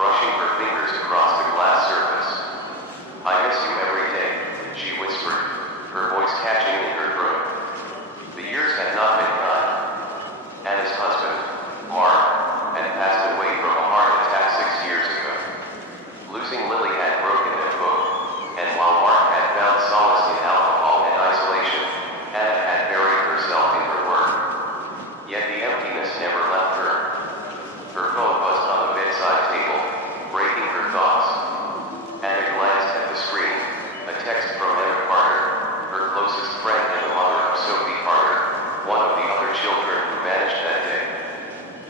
brushing her fingers across the glass surface. "I miss you every day," she whispered, her voice catching in her throat. The years had not been kind. Anna's husband, Mark, had passed away from a heart attack 6 years ago. Losing Lily had broken them both, and while Mark had found solace in alcohol and isolation, Anna had buried herself in her work. Yet the emptiness never left her. Her phone buzzed on the bedside table, breaking her thoughts. Anna glanced at the screen, a text from Emma Carter, her closest friend and the mother of Sophie Carter, one of the other children who vanished that day.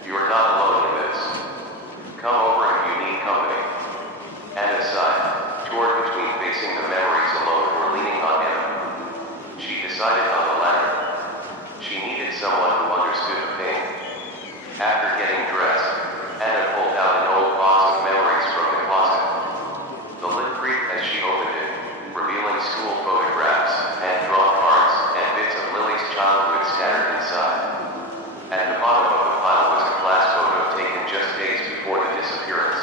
"You're not alone in this. Come over if you need company." Anna sighed, torn between facing the memories alone or leaning on Emma. She decided on the latter. She needed someone who understood the pain. After getting dressed, Anna pulled out an old box of memories from the closet. The lid creaked as she opened it, revealing school photographs, hand-drawn cards, and bits of Lily's childhood scattered inside. At the bottom of the pile was a class photo taken just days before the disappearance.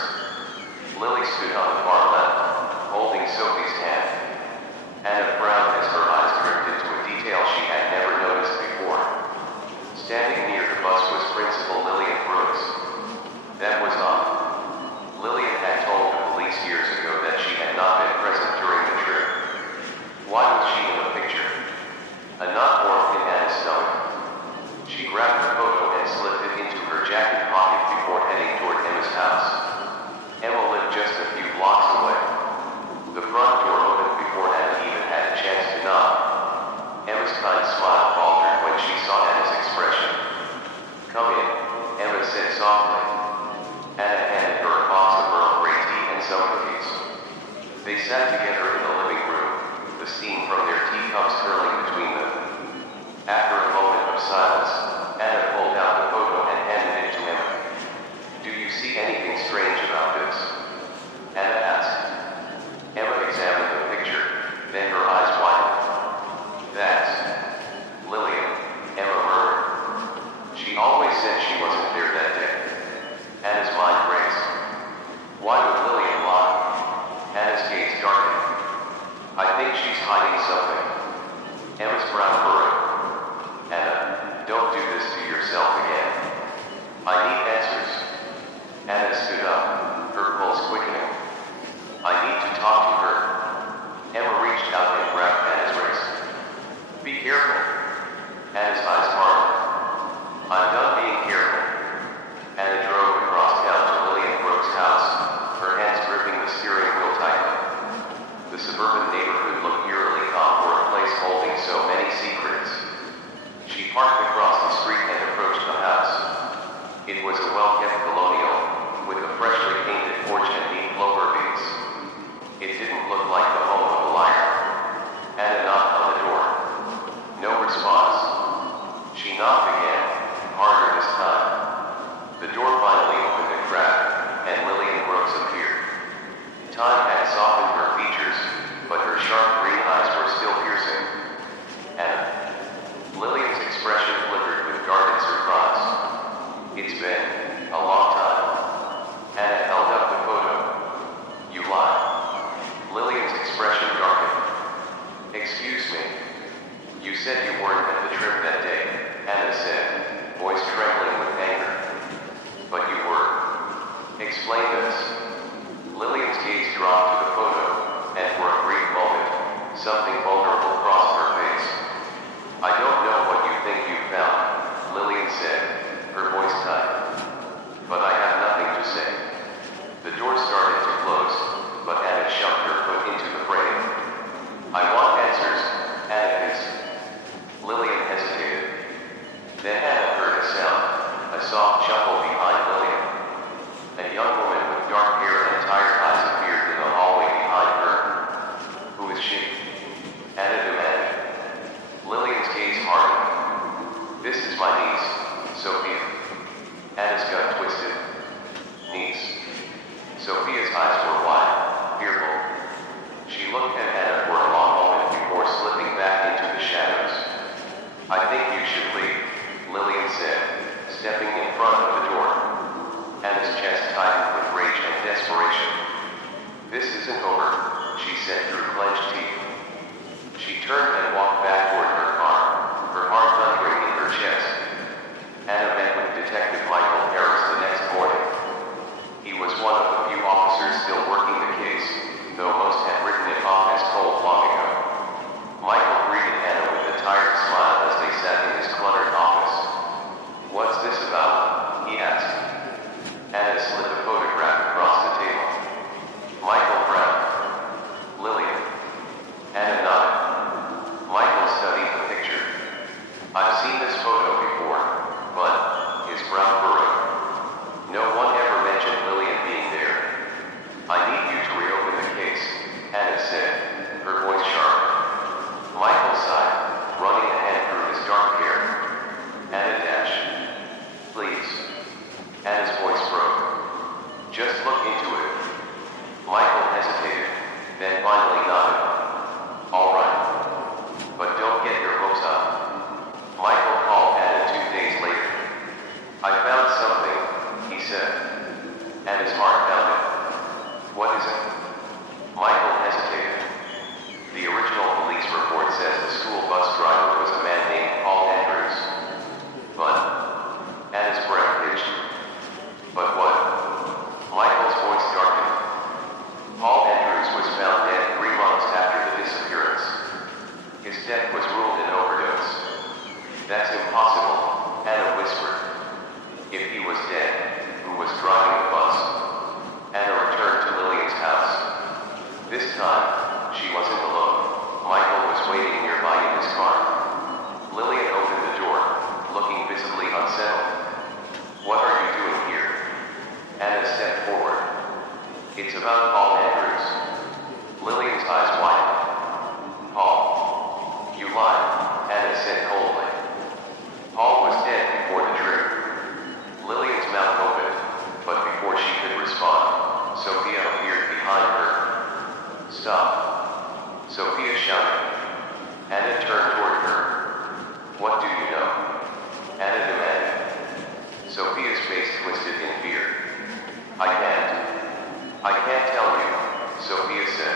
Lily stood on the far left, holding Sophie's hand. Anna frowned as her eyes drifted to a detail she had never noticed before. Standing near the bus was Principal Lillian Brooks. That was odd. Lillian had told the police years ago that she had not been present during the trip. Why was she in the picture? A knot formed in Anna's stomach. She grabbed the photo and slipped it into her jacket pocket before heading toward Emma's house. Emma lived just a few blocks away. The front door opened before Anna even had a chance to knock. Emma's kind smile faltered when she saw Anna's expression. "Come in," Emma said softly. Anna handed her a box of Earl Grey tea and some cookies. They sat together in the living room, the steam from their teacups curling between them. After a moment of silence, Anna pulled out the photo and handed it to Emma. "Do you see anything strange about this?" Anna asked. Emma examined the picture, then her eyes widened. "That's Lillian," Emma murmured. "She always said she wasn't there that day." Anna's mind raced. Why would Lillian lie? Anna's gaze darkened. "I think she's hiding something." Emma's brow furrowed. "Anna, don't do this to yourself again. I need answers." Anna stood up, her pulse quickening. "I need to talk to her." Emma reached out and grabbed Anna's wrist. "Be careful." Anna's eyes hardened. "I'm done being careful." Anna drove across town to Lillian Brooks' house, her hands gripping the steering wheel tightly. The suburban neighborhood looked eerily calm for a place holding so many secrets. She parked across the street and approached the house. It was a well-kept colonial, with a freshly painted porch and neat clover beads. It didn't look like the home of a liar. Anna knocked on the door. No response. She knocked again, harder this time. The door finally opened a crack, and Lillian Brooks appeared. Time had softened her features, but her sharp green eyes were still piercing. Anna. Lillian's expression flickered with guarded surprise. "It's been a long time." Anna held up the photo. "You lied." Lillian's expression darkened. "Excuse me. You said you weren't at the trip that day," Anna said, voice trembling with anger. "But you were. Explain this." Lillian's gaze dropped to the photo, and for a brief moment, something vulnerable crossed her face. "I don't know what you think you found," Lillian said, her voice tight. "But I have nothing to say." The door started to close, but Anna shoved her foot into the frame. "I want answers," Anna hissed. Lillian hesitated. Then Anna heard a sound, a soft chuckle behind Lillian. A young woman with dark hair and tired eyes appeared in the hallway behind her. "Who is she?" Anna demanded. Lillian's gaze hardened. "This is my niece, Sophia." Anna's gut twisted. "Niece?" Sophia's eyes were wide, fearful. She looked at Anna for a long moment before slipping back into the shadows. "I think you should leave," Lillian said, stepping in front of the door. Anna's chest tightened with rage and desperation. This isn't over, she said through clenched teeth. She turned and walked back toward her car, her heart thundering in her chest. Anna met with Detective Michael Harris the next morning. He was one of the few officers still working the case, though most had written it off as cold long ago. Michael greeted Anna with a tired smile as they sat in his cluttered office. "What's this about?" he asked. Anna slid the photograph across the table. Michael frowned. "Lillian." Anna nodded. Michael studied the picture. "I've seen this photo before, but," his brow furrowed. "No one ever mentioned Lillian being there." "I need you to reopen the case," Anna said, her voice sharp. Michael sighed, running a hand through his dark hair. "Anna dash. Please." Anna's voice broke. "Just look into it." Michael hesitated, then finally nodded. "All right. But don't get your hopes up." Michael called Anna 2 days later. "I found something," he said. Anna's heart pounded. "What is it?" Michael hesitated. "The original police report says the school bus driver was a man named Paul Andrews. But," Anna's breath hitched. "But what?" Michael's voice darkened. "Paul Andrews was found dead 3 months after the disappearance. His death was ruled an overdose." "That's impossible," Anna whispered. "If he was dead, who was driving the bus?" Anna returned to Lillian's house. This time, she wasn't alone. Michael was waiting nearby in his car. Lillian opened the door, looking visibly unsettled. "What are you doing here?" Anna stepped forward. "It's about Paul Andrews." Lillian's eyes widened. "Paul. You lied," Anna said coldly. "Paul was dead before the trip." Lillian's mouth opened, but before she could respond, Sophia appeared behind her. "Stop," Sophia shouted. Anna turned toward her. "What do you know?" Anna demanded. Sophia's face twisted in fear. I can't tell you," Sophia said.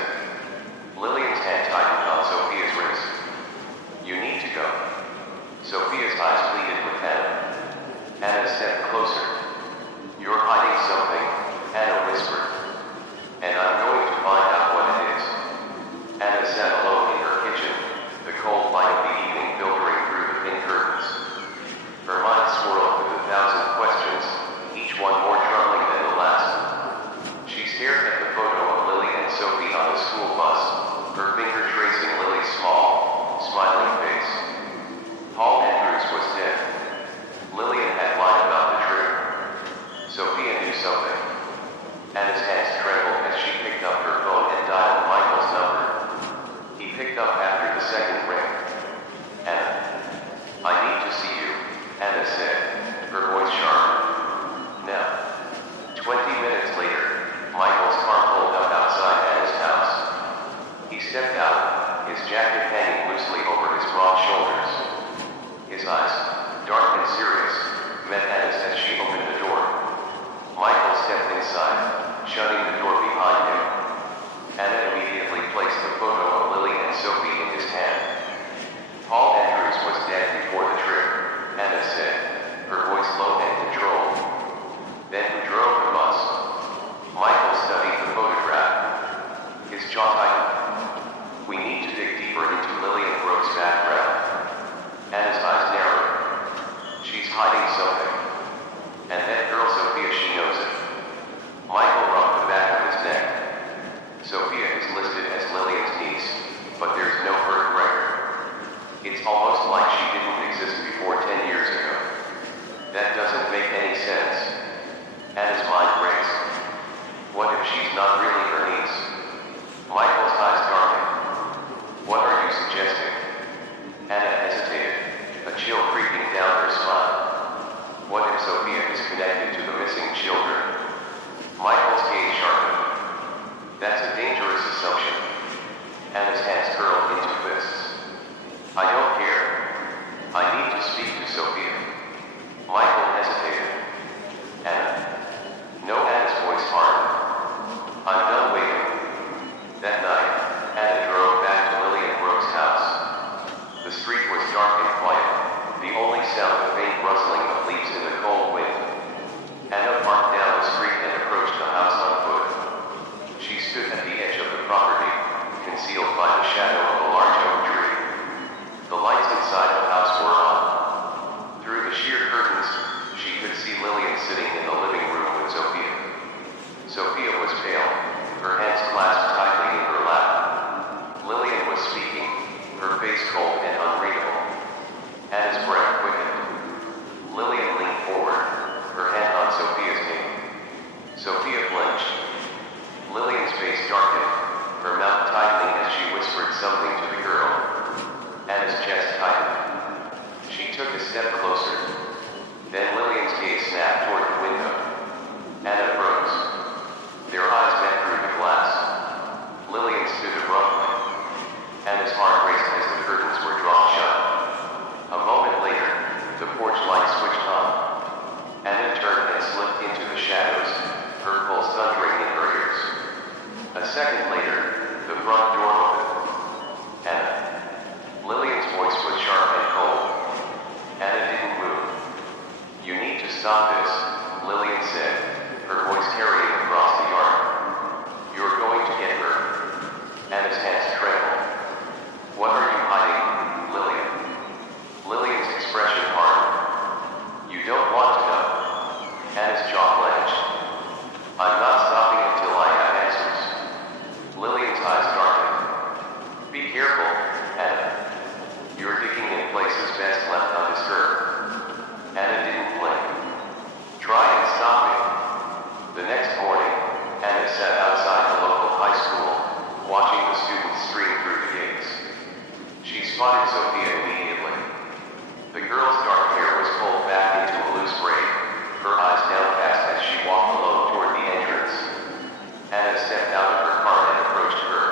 Lillian's hand tightened on Sophia's wrist. "You need to go." Sophia's eyes pleaded with Anna. Anna stepped closer. "You're hiding something," Anna whispered. "And I'm going to find out what it is." Anna sat alone in her kitchen, the cold light of the evening filtering through the thin curtains. Her mind swirled with 1,000 questions, each one more troubling than the last. She stared at the photo of Lily and Sophie on the school bus, her finger tracing Lily's small, smiling face. Paul Andrews was dead. Lillian had lied about the trip. Sophia knew something. Anna's hands trembled as she picked up her phone and dialed Michael's number. He picked up after the second ring. "Anna. I need to see you," Anna said, her voice sharp. "Now." 20 minutes later, Michael's car pulled up outside Anna's house. He stepped out, his jacket hanging loosely over his broad shoulders. His eyes, dark and serious, met Anna's as she opened the door. Michael stepped inside, shutting the door behind him. Anna immediately placed the photo of Lily and Sophie in his hand. "Paul Andrews was dead before the trip," Anna said, her voice low and controlled. "Then who drove the bus?" Michael studied the photograph. His jaw tightened. "We need to dig deeper into Lillian Grove's background." Anna's eyes narrowed. "She's hiding something. And that girl Sophia, she knows it." Michael rubbed the back of his neck. Sophia was pale, her hands clasped tightly in her lap. Lillian was speaking, her face cold and unreadable. Anna's breath quickened. Lillian leaned forward, her hand on Sophia's knee. Sophia blenched. Lillian's face darkened, her mouth tightening as she whispered something to the girl. Anna's chest tightened. She took a step closer. Then Lillian's gaze snapped toward the window. Anna froze. Their eyes met through the glass. Lillian stood abruptly. Anna's heart raced as the curtains were drawn shut. A moment later, the porch light switched on. Anna turned and slipped into the shadows, her pulse thundering in her ears. A second later, the front door opened. Anna. Lillian's voice was sharp and cold. Anna didn't move. "You need to stop this," Lillian said, her voice carrying across the yard. "You're going to get hurt." Anna's hands trembled. "What are you hiding, Lillian?" Lillian's expression hardened. "You don't want to know." Anna's jaw clenched. "I'm not stopping until I have answers." Lillian's eyes darkened. "Be careful, Anna. You're digging in places best left undisturbed." Anna didn't blink. "Try and stop me." The next morning, Anna sat outside the local high school, watching the students stream through the gates. She spotted Sophia immediately. The girl's dark hair was pulled back into a loose braid, her eyes downcast as she walked alone toward the entrance. Anna stepped out of her car and approached her.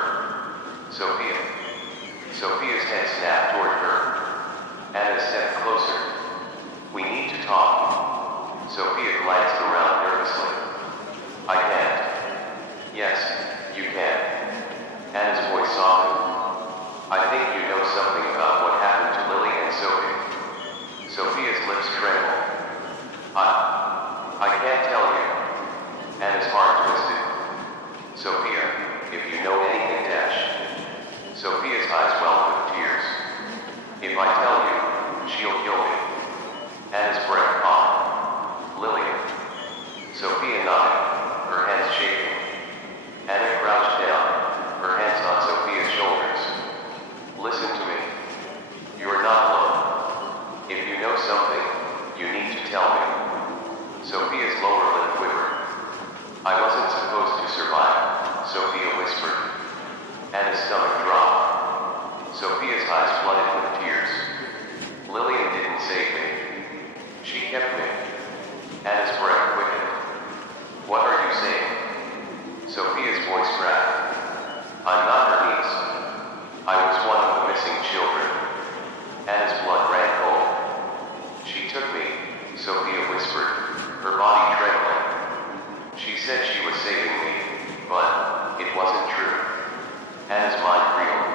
"Sophia." Sophia's head snapped toward her. Anna stepped closer. "We need to talk." Sophia glanced around nervously. "I can't." "Yes, you can." Anna's voice softened. "I think you know something about what happened to Lily and Sophie." Sophia's lips trembled. I can't tell you." Anna's heart twisted. "Sophia, if you know anything, dash." Sophia's eyes welled with tears. "If I tell you, she'll kill me." Anna's breath caught. "Lillian." Sophia nodded, her hands shaking. Anna crouched down, her hands on Sophia's shoulders. "Listen to me. You're not alone. If you know something, you need to tell me." Sophia's lower lip quivered. "I wasn't supposed to survive," Sophia whispered. Anna's stomach dropped. Sophia's eyes flooded with tears. "Lillian didn't save me. She kept me." Anna's breath quickened. "What are you saying?" Sophia's voice cracked. "I'm not her niece. I was one of the missing children." Anna's blood ran cold. "She took me," Sophia whispered, her body trembling. "She said she was saving me, but it wasn't true." Anna's mind reeled.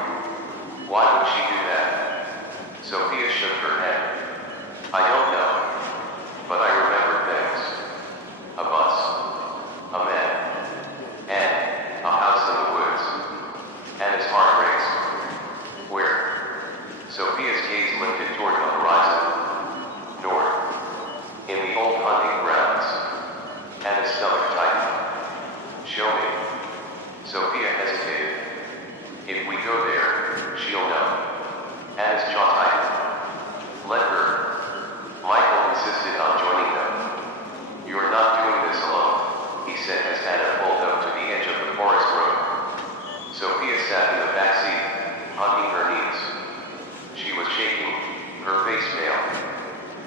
Why would she do that? Sophia shook her head. "I don't know. But I remember things. A bus. A man. And a house in the woods." Anna's heart raced. "Where?" Sophia's gaze lifted toward the horizon. "North. In the old hunting grounds." Anna's stomach tightened. "Show me." Sophia hesitated. "If we go there, she'll know." Anna's jaw tightened. "Let her." Michael insisted on joining them. "You're not doing this alone," he said as Anna pulled up to the edge of the forest road. Sophia sat in the back seat, hugging her knees. She was shaking, her face pale.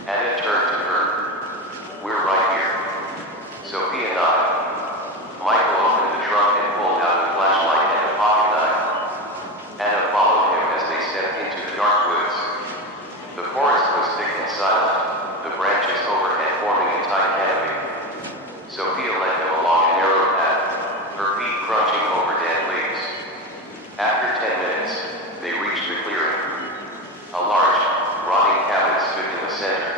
Anna turned to her. "We're right here." Sophia nodded. Michael opened the trunk and pulled out a flashlight and a pocket knife. Anna followed him as they stepped into the dark woods. The forest was thick and silent, the branches overhead forming a tight canopy. Sophia led them along a narrow path, her feet crunching over dead leaves. After 10 minutes, they reached the clearing. A large, rotting cabin stood in the center.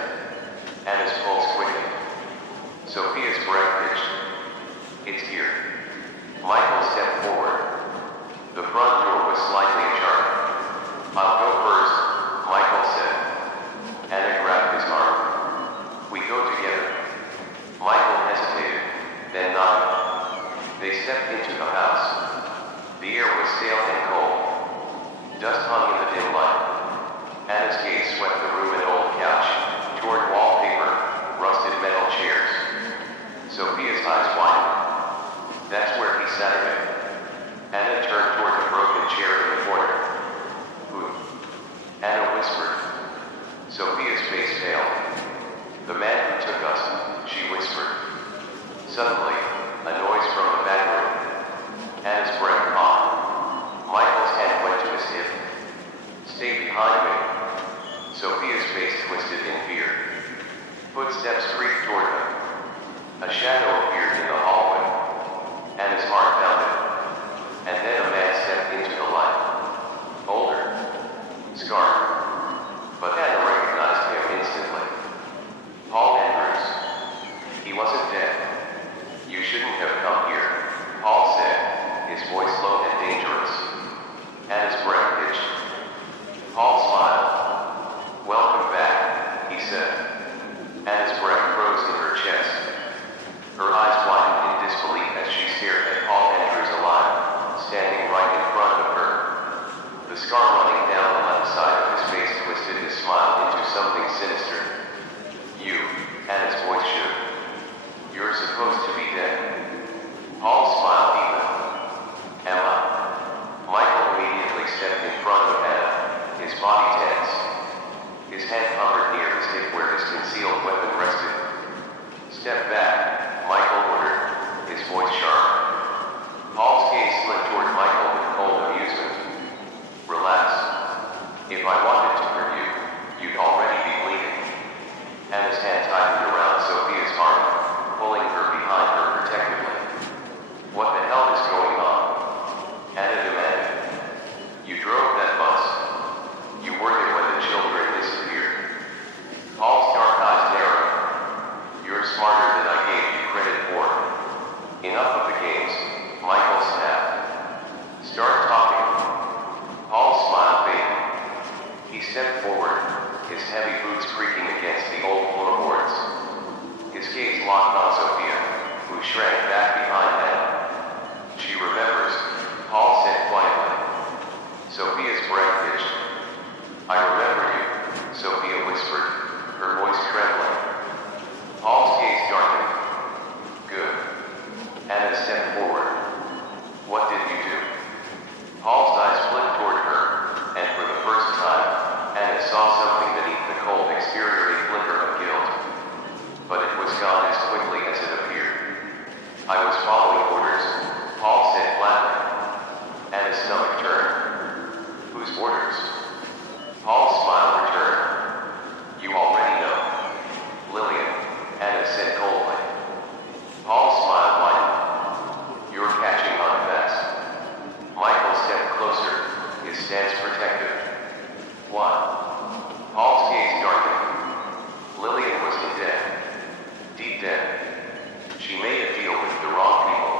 Anna's pulse quickened. Sophia's breath hitched. "It's here." Michael stepped forward. The front door was slightly ajar. "I'll go first," Michael said. Anna grabbed his arm. "We go together." Michael hesitated, then nodded. They They stepped into the house. The air was stale and cold. Dust hung in the dim light. Anna's gaze swept the room, an old couch, torn wallpaper, rusted metal chairs. Sophia's eyes widened. That's where he sat a bit. Anna turned toward the broken chair in the corner. Who? Anna whispered. Sophia's face paled. The man who took us, she whispered. Suddenly, a noise from the back room. Anna's breath caught. Michael's hand went to his hip. Stay behind me. Sophia's face twisted in fear. Footsteps creaked toward them. A shadow appeared in the hallway. Anna's heart pounded. And then a man stepped into the light. Older. Scarred. But Anna recognized him instantly. Paul Andrews. He wasn't dead. You shouldn't have come here, Paul said, his voice low and dangerous. Anna's breath hitched. Paul smiled. Welcome back, he said. Anna's breath froze in her chest. Her eyes widened in disbelief as she stared at Paul Andrews alive, standing right in front of her. The scar running down the left side of his face twisted his smile into something sinister. You, Anna's voice shook. You're supposed to be dead. Paul smiled even. Am I? Michael immediately stepped in front of Anna, his body tense. His hand hovered near his hip where his concealed weapon rested. Step back, Michael ordered, his voice sharp. Paul's gaze slid toward Michael with cold amusement. Relax. If I wanted to hurt you, you'd already be bleeding. Anna's hand tightened around Sophia's arm, pulling her behind her protectively. What the hell is going on? Anna demanded. You drove that bus. You were there when the children disappeared. Paul's dark eyes narrowed. You're smarter than I gave you credit for. Enough of the games, Michael snapped. Start talking. Paul smiled vaguely. He stepped forward, his heavy boots creaking against the old floorboards. His gaze locked on Sophia, who shrank back behind Anna. She remembers, Paul said quietly. Sophia's breath hitched. I remember you, Sophia whispered, her voice trembling. Paul's gaze darkened. Good. Anna stepped forward. What did you do? Paul's eyes flipped toward her, and for the first time, Anna saw something beneath the cold exterior, a flicker of guilt. But it was gone as quickly as it appeared. I was following orders, Paul said flatly. Anna's stomach turned. Whose orders? Paul's smile returned. You already know. Lillian, Anna said coldly. Paul's smile widened. You're catching on fast. Michael stepped closer, his stance protective. What? Paul's gaze darkened. Lillian was in debt. Deep debt. She made a deal with the wrong people.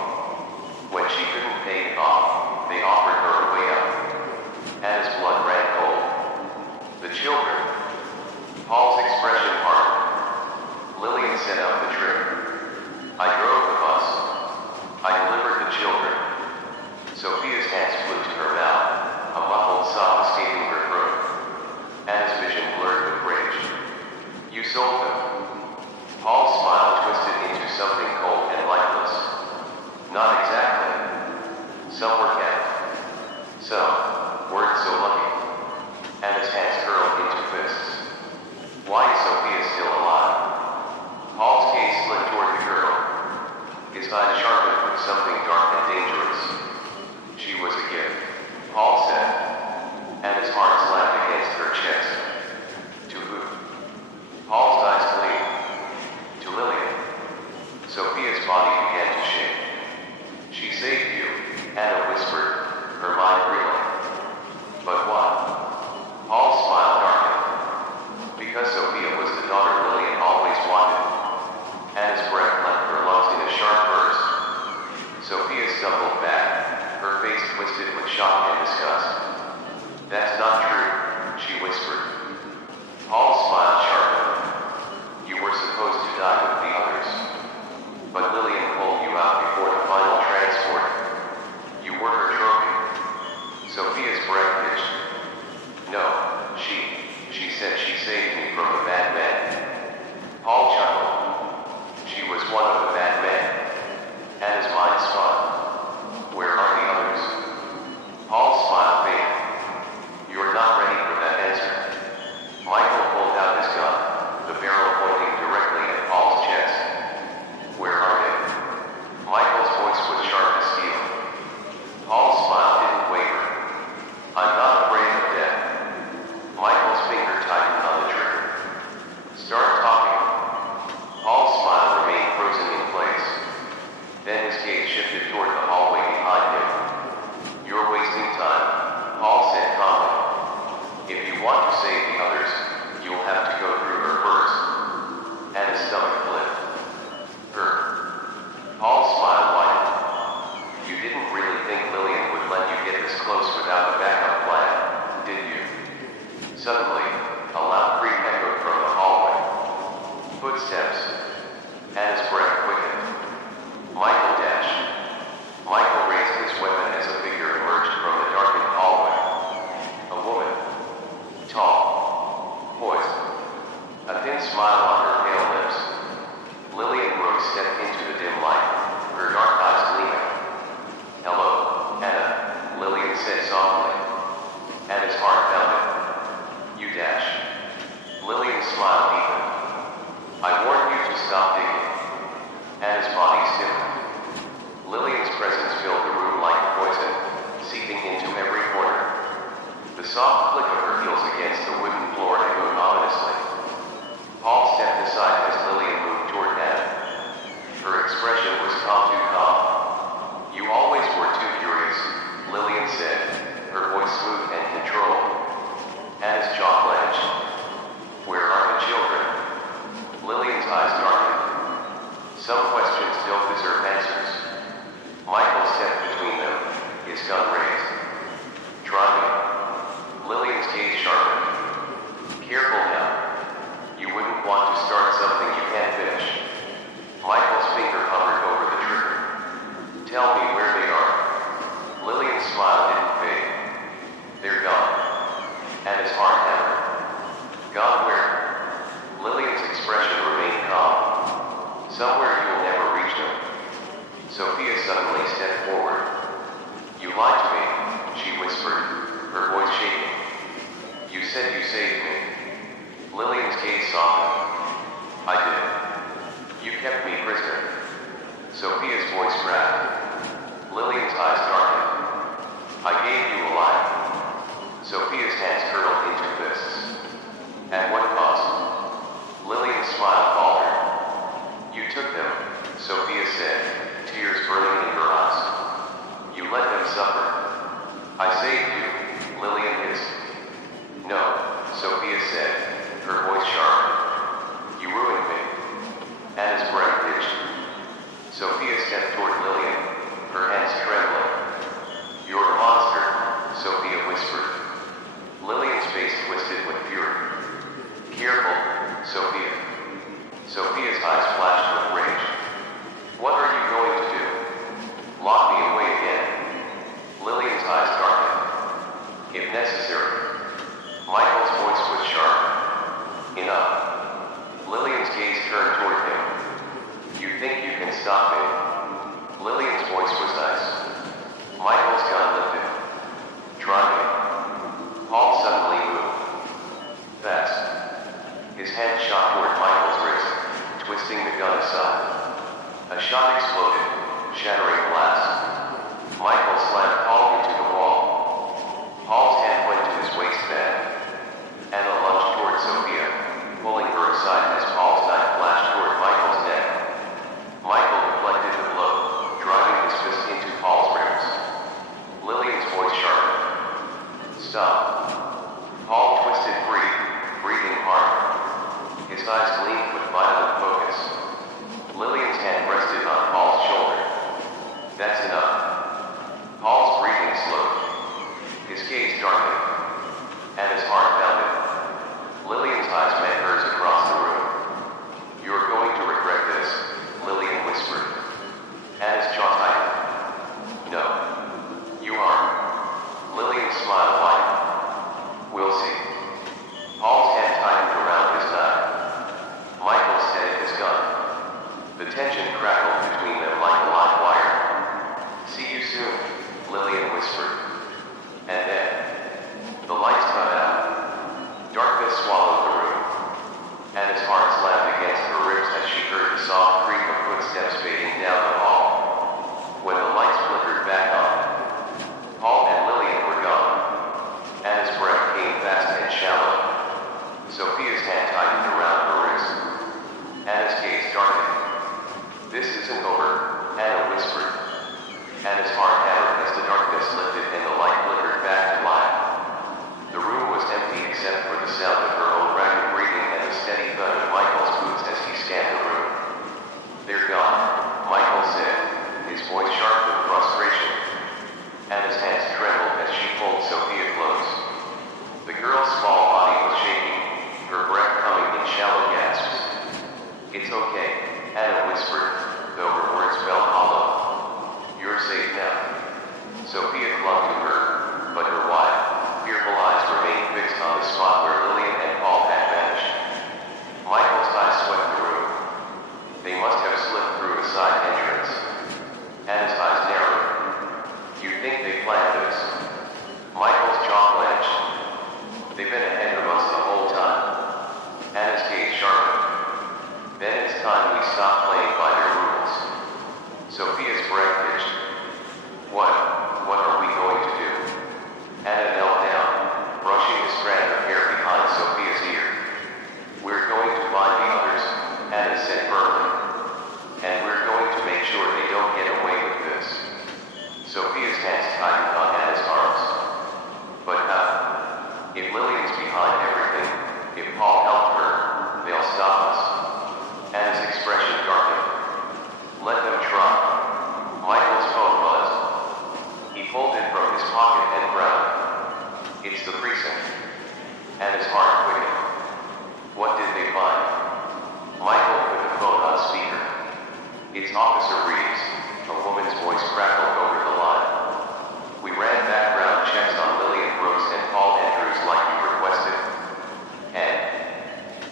When she couldn't pay it off, they offered her a way out. Anna's blood ran cold. The children. Paul's expression hardened. Lillian set up the trip. I drove the bus. I delivered the children. Sophia's hands flew to her mouth, a muffled sob escaping her throat. Anna's vision blurred with rage. You sold them. Paul's smile twisted into something cold and lifeless. Not exactly. Some were kept. Some weren't so lucky. Anna's hands curled into fists. Why is Sophia still alive? Paul's gaze slid toward the girl. His eyes sharpened with something dark and dangerous. She was a gift, Paul said. Anna's heart slapped against her chest. To who? Paul's eyes gleamed. To Lillian. Sophia's body began to shake. She saved you, Anna whispered, her mind reeling. But what? Paul's smile darkened. Because Sophia was the daughter Lillian always wanted. Anna's breath left her lungs in a sharp burst. Sophia stumbled back, her face twisted with shock and disgust. That's not true, she whispered. Paul smiled sharply. You were supposed to die with the others. But Lillian pulled you out before the final transfer. You didn't really think Lillian would let you get this close without a backup plan, did you? Suddenly, a loud creak echoed from the hallway. Footsteps. Anna's breath quickened. Michael dashed. Michael raised his weapon as a figure emerged from the darkened hallway. A woman. Tall. Poised. A thin smile on her pale lips. Lillian Brooks stepped into the dim light, her dark eyes gleaming. "Hello, Anna," Lillian said softly. Anna's heart pounded. "You dash." Lillian's smile deepened. "I warned you to stop digging." Anna's body stiffened. Lillian's presence filled the room like poison, seeping into every corner. The soft click of her heels against the wooden floor echoed ominously. Paul stepped aside as Lillian moved toward Anna. Her expression was calm too calm. "You always were too curious," Lillian said, her voice smooth and controlled. Anna's jaw clenched. "Where are the children?" Lillian's eyes darkened. "Some questions don't deserve answers." Michael stepped between them, his gun raised. "Try me." Lillian's gaze sharpened. "Careful now. You wouldn't want to start something you can't finish." Michael's finger hovered over the trigger. "Tell me where they are." Lillian's smile didn't fade. "They're gone." Anna's heart hammered. "Gone where?" Lillian's expression remained calm. "Somewhere you'll never reach them." Sophia suddenly stepped forward. "You lied to me," she whispered, her voice shaking. "You said you saved me." Lillian's gaze softened. "I did. You kept me prisoner." Sophia's voice cracked. Lillian's eyes darkened. "I gave you a lie." Sophia's hands curled into fists. "At what cost?" Lillian's smile faltered. "You took them," Sophia said, tears burning in her eyes. "You let them suffer." "I saved you," Lillian hissed. "No," Sophia said, her voice sharp. "You ruined me." Anna's breath hitched. Sophia stepped toward Lillian, her hands trembling. "You're a monster," Sophia whispered. Lillian's face twisted with fury. "Careful, Sophia." Sophia's eyes flashed with rage. "What are you going to do? Lock me away again?" Lillian's eyes darkened. "If necessary." Michael's voice was sharp. "Enough." Lillian's gaze turned toward him. "You think you can stop me?" Lillian's voice was nice. Michael's gun lifted. "Try me." Paul suddenly moved. Fast. His hand shot toward Michael's wrist, twisting the gun aside. A shot exploded, shattering glass. Michael slammed Paul into the wall. Paul's hand went to his waistband. Anna lunged toward Sophia, pulling her aside as Paul's knife flashed toward Michael's neck. Michael deflected the blow, driving his fist into Paul's ribs. Lillian's voice sharpened. "Stop." Paul twisted free, breathing hard. His eyes gleamed with violent focus. Lillian's hand rested on Paul's shoulder. "That's enough." Paul's breathing slowed. His gaze darkened. Anna's heart pounded. Lillian's eyes met hers across the room. "You're going to regret this," Lillian whispered. Anna's jaw tightened. "No. You aren't." Lillian's smile widened. "We'll see." Paul's hand tightened around his knife. Michael steadied his gun. The tension crackled between them like a live wire. "See you soon," Lillian whispered. And then, the lights cut out. What are we going to do? Anna knelt down, brushing a strand of hair behind Sophia's ear. We're going to find the others, Anna said firmly. And we're going to make sure they don't get away with this. Sophia's hands tightened on Anna's arms. But how? If Lillian's behind everything, if Paul helped her, they'll stop us. Anna's expression darkened. Let them try. Michael's phone buzzed. He pulled it from his pocket and frowned. It's the precinct. Anna's heart quickened. What did they find? Michael put the phone on speaker. It's Officer Reeves, a woman's voice crackled over the line. We ran background checks on Lillian Brooks and Paul Andrews like you requested. And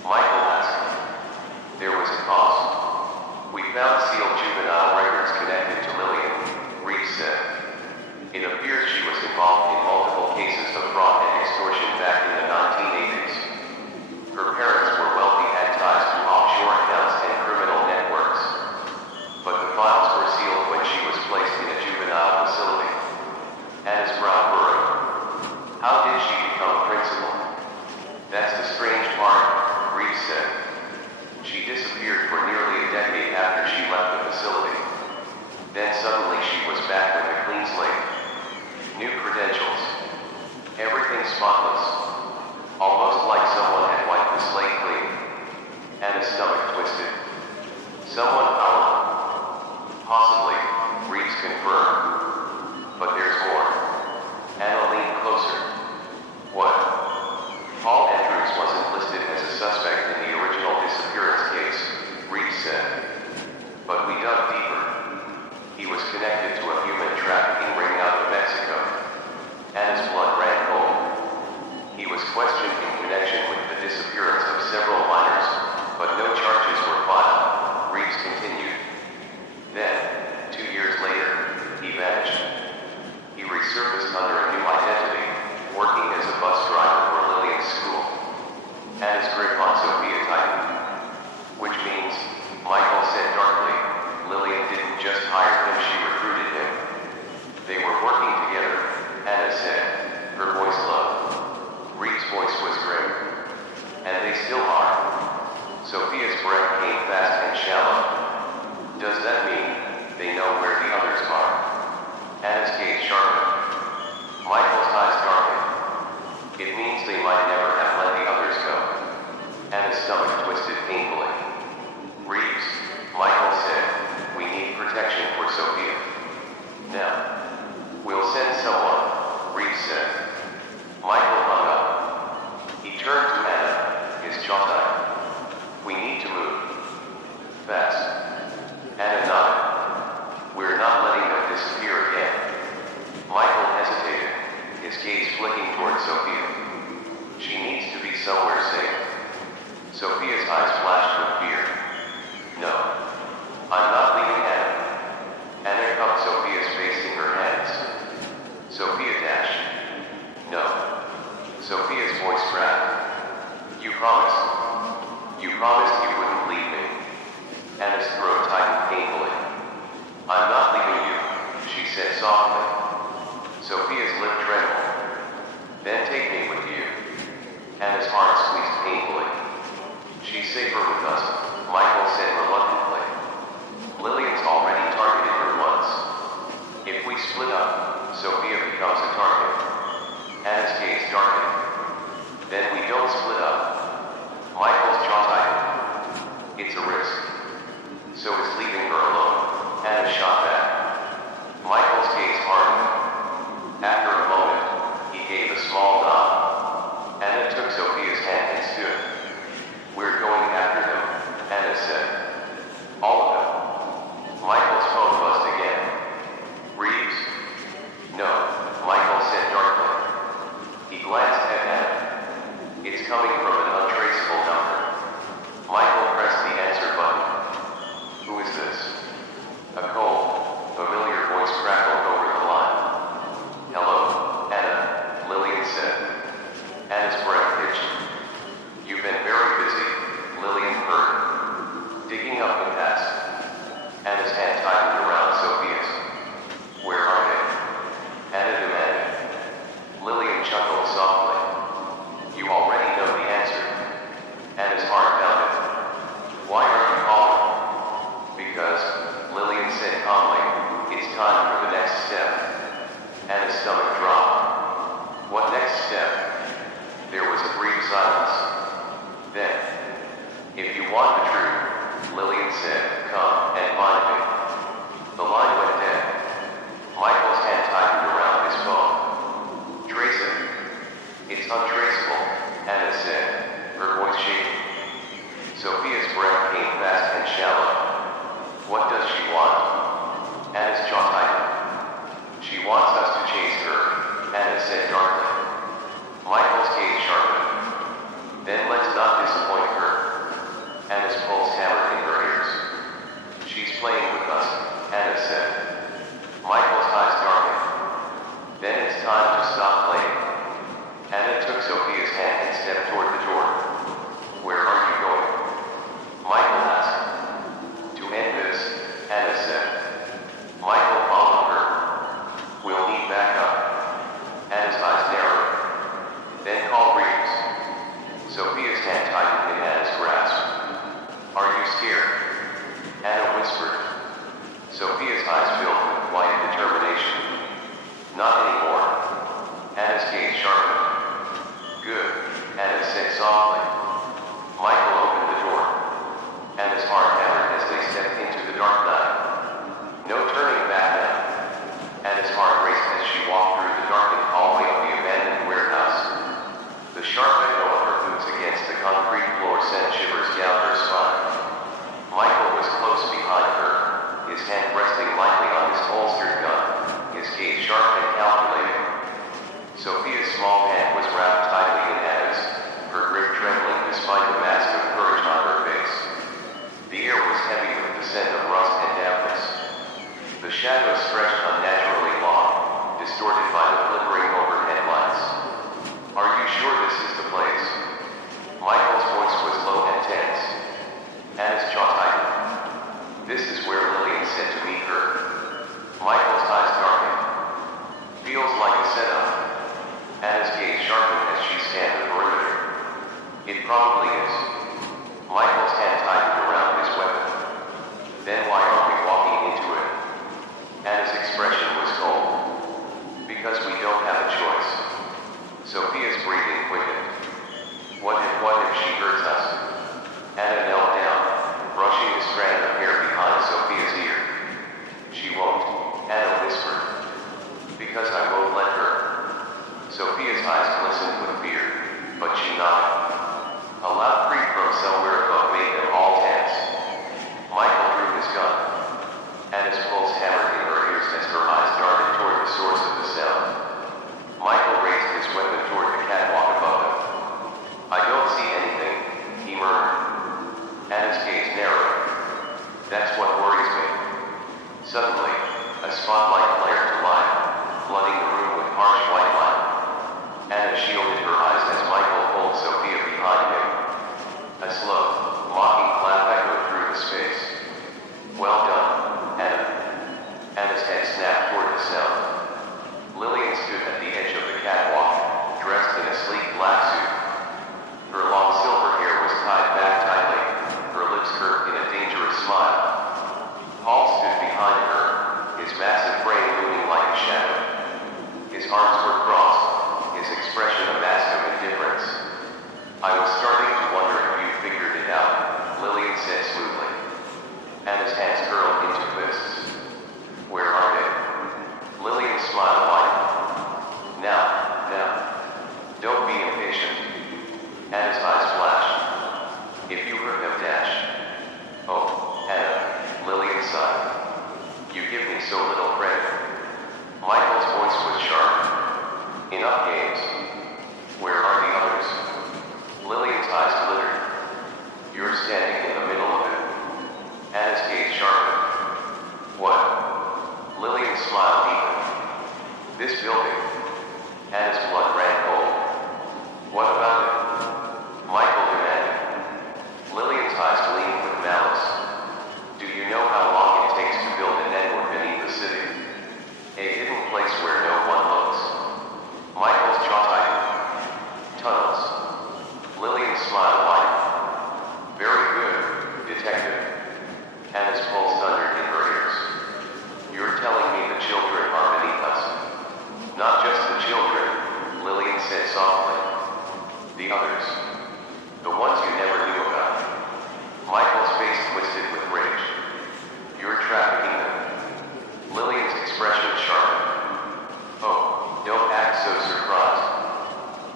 Michael asked. There was a pause. We found sealed juvenile records connected to Lillian, Reeves said. It appears she was involved in multiple cases of fraud and extortion back in the 1980s. Her parents were wealthy, had ties to offshore accounts and criminal networks. But the files were sealed when she was placed in a juvenile facility. Anna's brow furrowed. How did she become principal? That's the strange part, Reeves said. She disappeared for nearly a decade after she left the facility. Then suddenly she was back with a clean slate. New credentials. Everything spotless. Almost like someone had wiped the slate clean. Anna's stomach twisted. Someone powerful. Possibly, Reeves confirmed. But there's more. Anna leaned closer. What? Paul Andrews wasn't listed as a suspect in the original disappearance case, Reeves said. But we dug deeper. He was connected to a human trafficking ring out of Mexico. Anna's blood ran cold. He was questioned in connection with the disappearance of several minors, but no charges were filed, Reeves continued. Then, 2 years later, he vanished. He resurfaced under a new identity, working as a bus driver for Lillian's school. Anna's grip on Sophia tightened. Which means, Michael said darkly, Lillian didn't just hire him, she recruited him. They were working together, Anna said, her voice low. Reeves' voice was grim. And they still are. Sophia's breath came fast and shallow. Does that mean they know where the others are? Anna's gaze sharpened. Michael's eyes darkened. It means they might never have let the others go. Anna's stomach twisted painfully. Reeves, Michael said, we need protection for Sophia. Now. We'll send someone, Reeves said. Michael hung up. He turned to Anna, his jaw tight. We need to move. Fast. Anna nodded. We're not letting them disappear again. Michael hesitated, his gaze flicking toward Sophia. She needs to be somewhere safe. Sophia's eyes flashed with fear. No. I'm not leaving Anna. Anna cupped Sophia's face in her hands. Sophia dashed. No. Sophia's voice cracked. You promised. You promised you wouldn't leave me. Anna's throat tightened painfully. I'm not leaving you, she said softly. Sophia's lip trembled. Then take me with you. Anna's heart squeezed painfully. She's safer with us, Michael said reluctantly. Lillian's already targeted her once. If we split up, Sophia becomes a target. Anna's gaze darkened. Then we don't split up. Michael's jaw tightened. It's a risk. So is leaving her alone, Anna shot back. Michael's gaze hardened. After a moment, he gave a small nod. Anna took Sophia's hand and stood. We're going after them, Anna said. All of them. Michael's phone buzzed again. Reeves? No, Michael said darkly. He glanced at Anna. It's coming from an untraceable number. Michael pressed the answer button. Who is this? A cold, said, "Come and find me." The line went dead. Michael's hand tightened around his phone. "Trace it." "It's untraceable," Anna said, her voice shaking. Sophia's breath came fast and shallow. "What does she want?" Anna's jaw tightened. "She wants us to chase her," Anna said darkly. Michael's gaze sharpened. "Then let's not disappoint her." Anna's pulse hammered in her ears. "She's playing with us," Anna said. Michael's eyes darkened. "Then it's time to stop playing." Anna took Sophia's hand and stepped toward the door. "Where are you going?" Michael asked. "To end this," Anna said. Michael followed her. "We'll need backup." Anna's eyes narrowed. "Then call Reeves." Sophia's hand tightened in Anna's grasp. "Are you scared?" Anna whispered. Sophia's eyes filled with quiet determination. "Not anymore." Anna's gaze sharpened. "Good," Anna said softly. Michael opened the door. Anna's heart hammered as they stepped into the dark night. No turning back now. Anna's heart raced as she walked through the darkened hallway of the abandoned warehouse. The sharp echo of her boots against the concrete floor sent shivers down her spine. Michael was close behind her, his hand resting lightly on his holstered gun, his gaze sharp and calculating. Sophia's small hand was wrapped tightly in Anna's, her grip trembling despite the mask of courage on her face. The air was heavy with the scent of rust and dampness. The shadows stretched unnaturally long, distorted by the flickering overhead lights. "Are you sure this is the place?" Michael's voice was low and tense. Anna's jaw tightened. "This is where Lillian said to meet her." Michael's eyes darkened. "Feels like a setup." Anna's gaze sharpened as she scanned the perimeter. "It probably is." Michael's hand tightened around his weapon. "Then why are we walking into it?" Anna's expression was cold. "Because we don't have a choice." Sophia's breathing quickened. What if she hurts us?" Anna knelt down, brushing a strand of hair behind Sophia's ear. "She won't," Anna whispered. "Because I won't let her." Sophia's eyes glistened with fear, but she nodded. A loud creak from somewhere above made them all tense. Michael drew his gun. Anna's pulse hammered in her ears as her eyes darted toward the source of the sound. Michael raised his weapon toward the catwalk above them. "I don't see anything," he murmured. Anna's gaze narrowed. "That's what worries me." Suddenly, a spotlight flared to life, flooding the room with harsh white light. Anna shielded her eyes as Michael pulled Sophia behind him. A slow, mocking clap echoed through the space. "Well done, Anna." Anna's head snapped toward the sound. Lillian stood at the edge of the catwalk, dressed in a sleek black suit. Her long silver hair was tied back tightly, her lips curved in a dangerous smile. Paul stood behind her, his massive frame looming like a shadow. His arms were crossed, his expression a mask of indifference. "I was starting to wonder if you figured it out," Lillian said smoothly. Anna's hands curled into fists. "Where are they?" Lillian smiled widely. Now. Don't be impatient." Anna's eyes flashed. "If you heard them dash." "Oh, Anna," Lillian sighed. "You give me so little credit." Michael's voice was sharp. "Enough games. Where are the others?" Lillian's eyes glittered. "You're standing in the middle of it." Anna's gaze sharpened. "What?" Lillian's smile deepened. "This building." Anna's blood ran cold. "What about it?" Michael demanded. Lillian's eyes gleamed with malice. "Do you know how long it takes to build a network beneath the city? A hidden place where no one looks." Michael's jaw tightened. "Tunnels." Lillian's smile widened. "Very good, detective." Anna's pulse thundered in her ears. "You're telling me the children are beneath us?" "Not just the children," Lillian said softly. "The others. The ones you never knew about." Michael's face twisted with rage. trafficking them. Lillian's expression sharpened. Oh, don't act so surprised.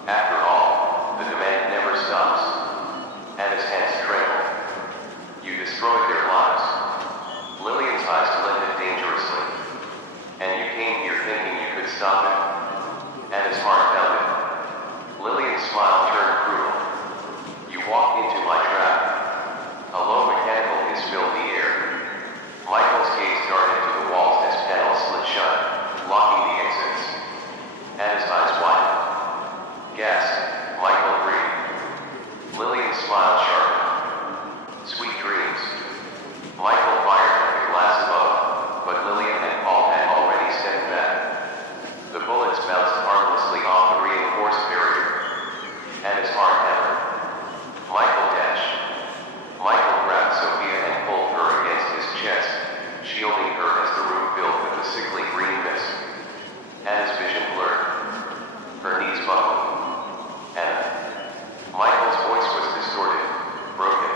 After all, the demand never stops. Anna's hands trembled. You destroyed their lives. Lillian's eyes glinted dangerously. And you came here thinking you could stop it? Anna's heart pounded. Lillian's smile turned cruel. You walked into my trap. A low mechanical hiss filled the air. Michael's gaze darted to the walls as panels slid shut, locking the exits. Anna's eyes widened. Gasped, Michael breathed. Lillian's smile sharpened. Sweet dreams. Michael fired at the glass above, but Lillian and Paul had already stepped back. The bullets bounced harmlessly off the reinforced barrier. Anna's heart hammered. Michael dashed. Michael grabbed Sophia and pulled her against his chest, shielding her as the room filled with a sickly green mist. Anna's vision blurred. Her knees buckled. Anna. Michael's voice was distorted, broken.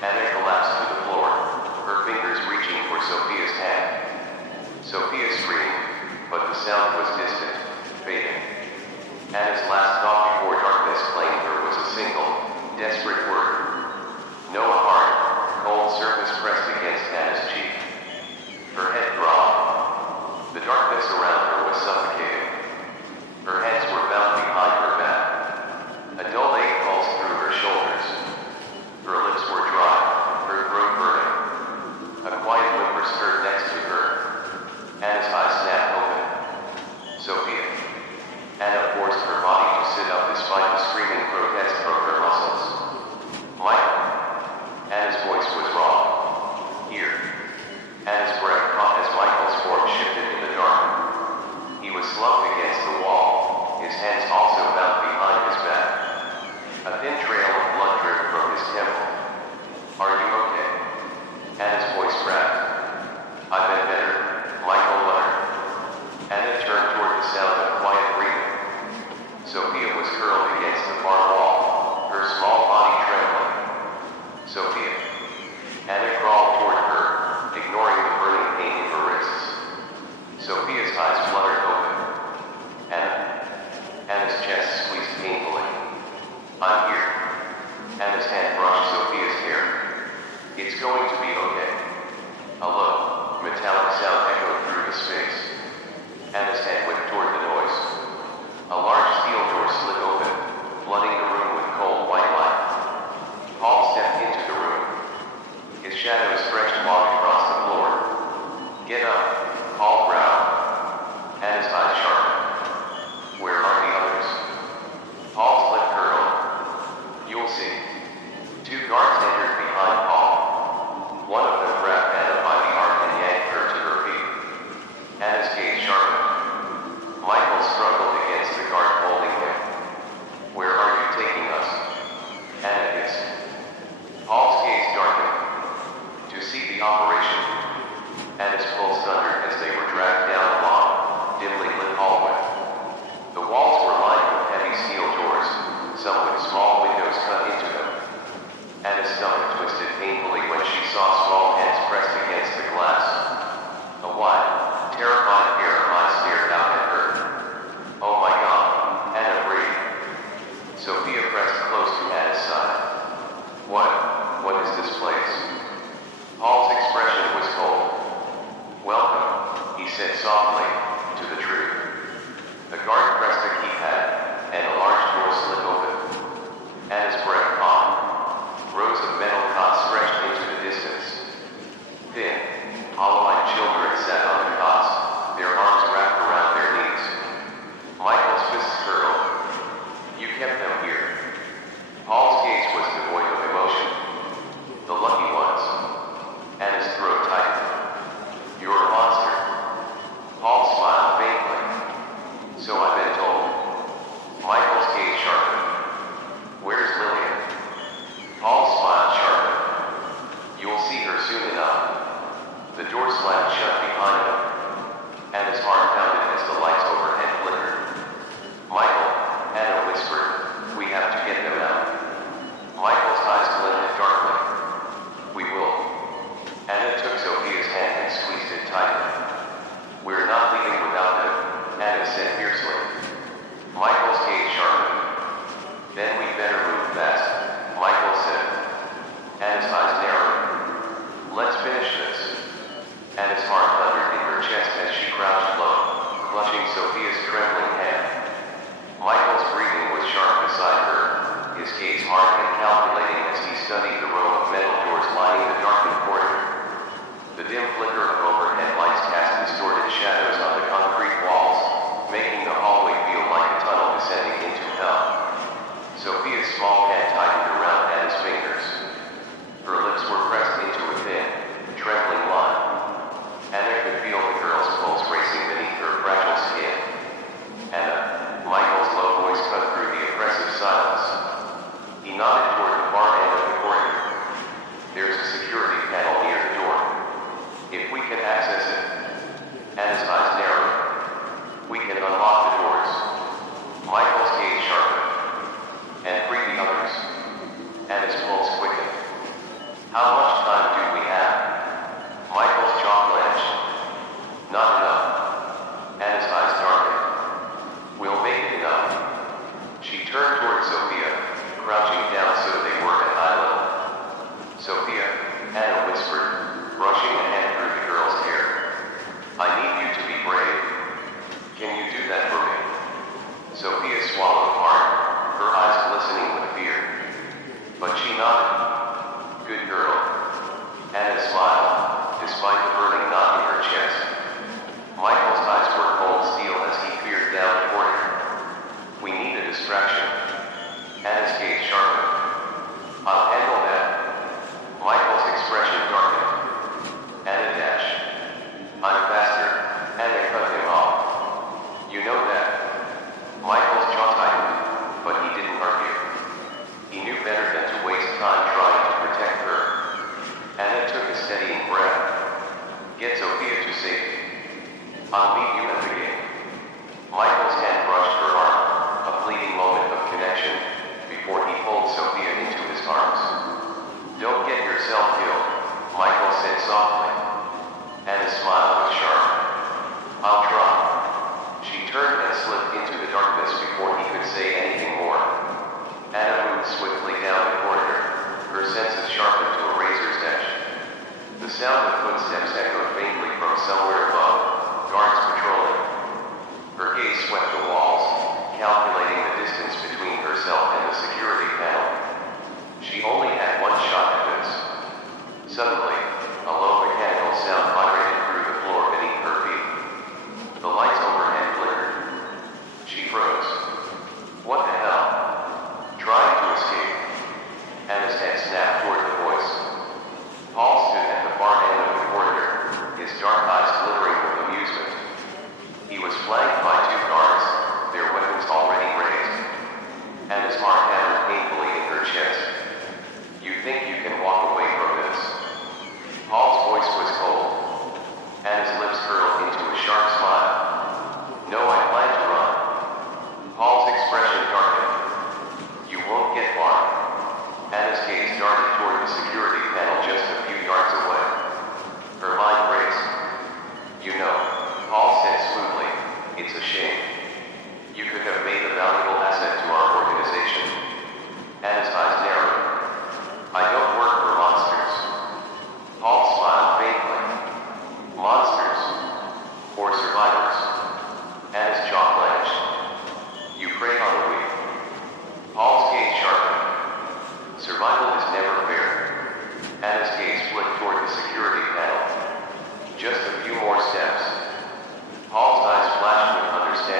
Anna collapsed to the floor, her fingers reaching for Sophia's hand. Sophia screamed, but the sound was distant, fading. Anna's last thought before darkness claimed her was a single, desperate word. No hard, cold surface pressed against Anna's cheek. Her head dropped. The darkness around her was suffocating. Her hands were bound behind her back. A dull ache pulsed through her shoulders. Her lips were dry, her throat burning. A quiet whimper stirred next to her. Anna's eyes snapped open. Sophia. Anna forced her body to sit up despite the screaming protest from her muscles. Michael. Anna's voice was raw. Here. Anna's breath caught as Michael's form shifted in the dark. He was slumped against the wall, his hands also bound behind his back. A thin trail of blood dripped from his temple. Are you okay? Anna's voice cracked. I've been better, Michael muttered. Anna turned toward the sound of quiet breathing. Sophia was curled against the far wall, her small body trembling. Sophia. Anna crawled toward her, ignoring the burning pain in her wrists. Sophia's eyes fluttered open. Anna. Anna's chest squeezed painfully. I'm here. Anna's hand brushed Sophia's hair. It's going to be okay. A low, metallic sound echoed through the space. Anna's head went toward the noise. A large steel door slid open, flooding the room with cold white light. Paul stepped into the room. His shadow stretched long across the floor. Get up, Paul growled. Anna's eyes sharpened. Where are the others? Paul's lip curled. You'll see. Two guards entered behind Paul. One of them grabbed Anna by the arm and yanked her to her feet. Anna's gaze sharpened. Michael struggled against the guard holding him. Where are you taking us? Anna hissed. Paul's gaze darkened. To see the operation. Anna's pulse thundered as they were dragged down a long, dimly lit hallway. The walls were lined with heavy steel doors, some with small windows cut into them. Anna's stomach twisted painfully when she saw small hands pressed against the glass. A wide, terrified pair of eyes stared out at her. Oh my God, Anna breathed. Sophia pressed close to Anna's side. What is this place? Paul's expression was cold. Welcome, he said softly, to the truth. The guard pressed a keypad, and a large door slid open. Anna's breath caught. Rows of metal cots stretched into the distance. Thin, hollow-eyed children sat on the cots, their arms wrapped around their knees. Michael's fists curled. You kept them here. Paul's gaze was devoid of emotion. The lucky ones. Anna's throat tightened. You're a monster. Paul smiled faintly. So I've been told. clutching Sophia's trembling hand. Michael's breathing was sharp beside her, his gaze hard and calculating as he studied the row of metal doors lining the darkened corridor. The dim flicker of overhead lights cast distorted shadows on the concrete walls, making the hallway feel like a tunnel descending into hell. Sophia's small hand tightened around Anna's fingers. Her lips were pressed into a thin, trembling line. Anna could feel the girl's pulse racing beneath her fragile skin. Anna, Michael's low voice cut through the oppressive silence. He nodded toward the far end of the corridor. There's a security panel near the door. If we can access it. Anna's eyes narrowed. We can unlock the doors. Michael's gaze sharpened. And free the others. Anna's pulse quickened. How much time do we have? Michael's jaw clenched. Not enough. Anna's eyes darkened. We'll make it enough. She turned toward Sophia, crouching down so they were at eye level. Sophia, Anna whispered, brushing a hand through the girl's hair. I need you to be brave. Can you do that for me? Sophia swallowed hard, her eyes glistening with fear. But she nodded. Good girl. Anna smiled, despite the burning knot in her chest. Michael's eyes were cold steel as he peered down the corridor. We need a distraction. Anna's gaze sharpened. I'll handle that. Michael's expression darkened. Anna dashed. I'm faster. Anna cut him off. You know that. Michael's jaw tightened, but he didn't argue. He knew better than to waste time trying to protect her. Anna took a steadying breath. Get Sophia to safety. I'll meet you at the gate. Michael's hand brushed her arm, a fleeting moment of connection, before he pulled Sophia into his arms. Don't get yourself killed, Michael said softly. Anna's smile was sharp. I'll try. She turned and slipped into the darkness before he could say anything more. Anna moved swiftly down the corridor, her senses sharpened to a razor's edge. The sound of footsteps echoed faintly from somewhere above, guards patrolling. Her gaze swept the walls, calculating the distance between herself and the security panel. She only had one shot at this. Suddenly, a low mechanical sound vibrated through the floor beneath her feet. The lights overhead flickered. She froze. What the hell? Trying to escape. Anna's head snapped toward the voice. Paul stood at the far end of the corridor, his dark eyes glittering with amusement. He was flanked by two guards, their weapons already raised. Anna's heart hammered painfully in her chest. You think you can walk away from this? Paul's voice was cold. Anna's lips curled into a sharp smile. No, I plan to run. Paul's expression darkened. You won't get far. Anna's gaze darted toward the security panel just a few yards away. Her mind raced. You know, Paul said smoothly, it's a shame. You could have made a valuable asset to our organization. Anna's eyes narrowed. I don't work for monsters. Paul smiled faintly. Monsters? Or survivors? Anna's jaw clenched. You prey on the weak. Paul's gaze sharpened. Survival is never fair. Anna's gaze flipped toward the security panel. Just a few more steps. Paul's eyes flashed with understanding.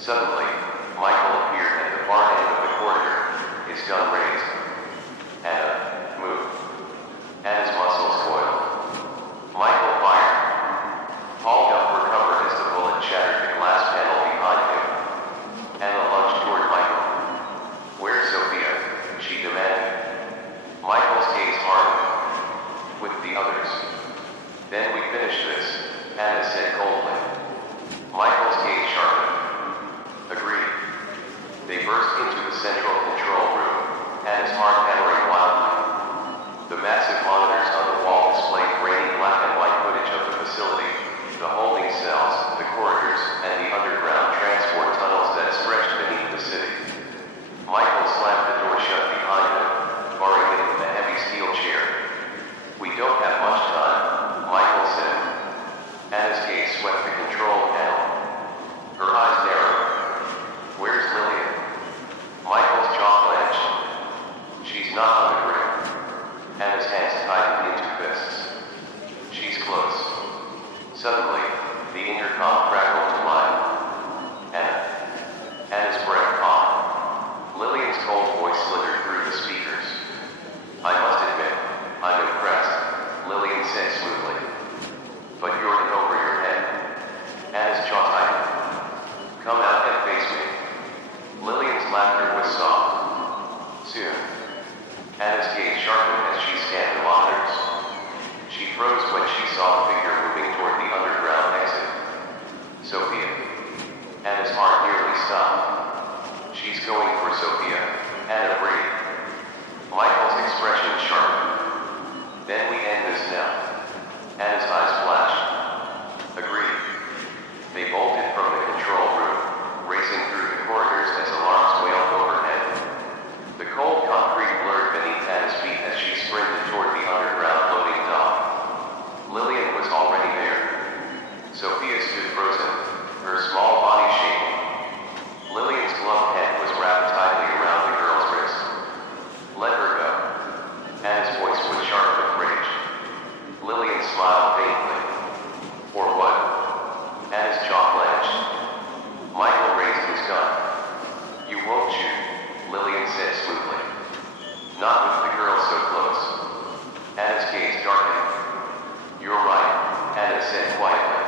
Suddenly, Michael appeared at the far end of the corridor, his gun raised. Anna, move. Anna's muscles coiled. Michael fired. Paul Duff recovered as the bullet shattered the glass panel behind him. Anna lunged toward Michael. "Where's Sophia?" she demanded. Michael's gaze hardened. "With the others." "Then we finish this," Anna said coldly. Michael's gaze sharpened. "Agreed." They burst into the central control room, Anna's heart hammering wildly. The massive monitors on the wall displayed grainy black and white footage of the facility, the holding cells, the corridors, and the underground transport tunnels that stretched beneath the city. Michael slammed the door shut behind him, barring it with a heavy steel chair. "We don't have much time," Michael said. Anna's gaze swept the control panel. Her eyes narrowed. "Where's Lillian?" Michael's jaw clenched. "She's not on the grid." Anna's hands tightened into fists. "She's close." Suddenly, the intercom crackled to life. "Anna." Anna's breath caught. Lillian's cold voice slithered through the speakers. "I must admit, I'm impressed," Lillian said smoothly. "But you're in over your head." Anna's jaw tightened. "Come out and face me." Lillian's laughter was soft. "Soon." Anna's gaze sharpened as she scanned the monitors. She froze when she saw the figure moving toward the underground exit. "Sophia." Anna's heart nearly stopped. "She's going for Sophia," Anna breathed. Michael's expression sharpened. "Then we end this now." Anna's eyes flashed. "Agreed." They bolted from the control room, racing through the corridors as alarms wailed overhead. The cold concrete blurred beneath Anna's feet as she sprinted toward the underground loading dock. Lillian was already there. Sophia stood frozen, her small body shaking. Lillian's gloved hand was wrapped tightly around the girl's wrist. "Let her go." Anna's voice was sharp with rage. Lillian smiled faintly. "For what?" Anna's jaw clenched. Michael raised his gun. "You won't shoot," Lillian said smoothly. "Not with the girl so close." Anna's gaze darkened. "You're right," Anna said quietly.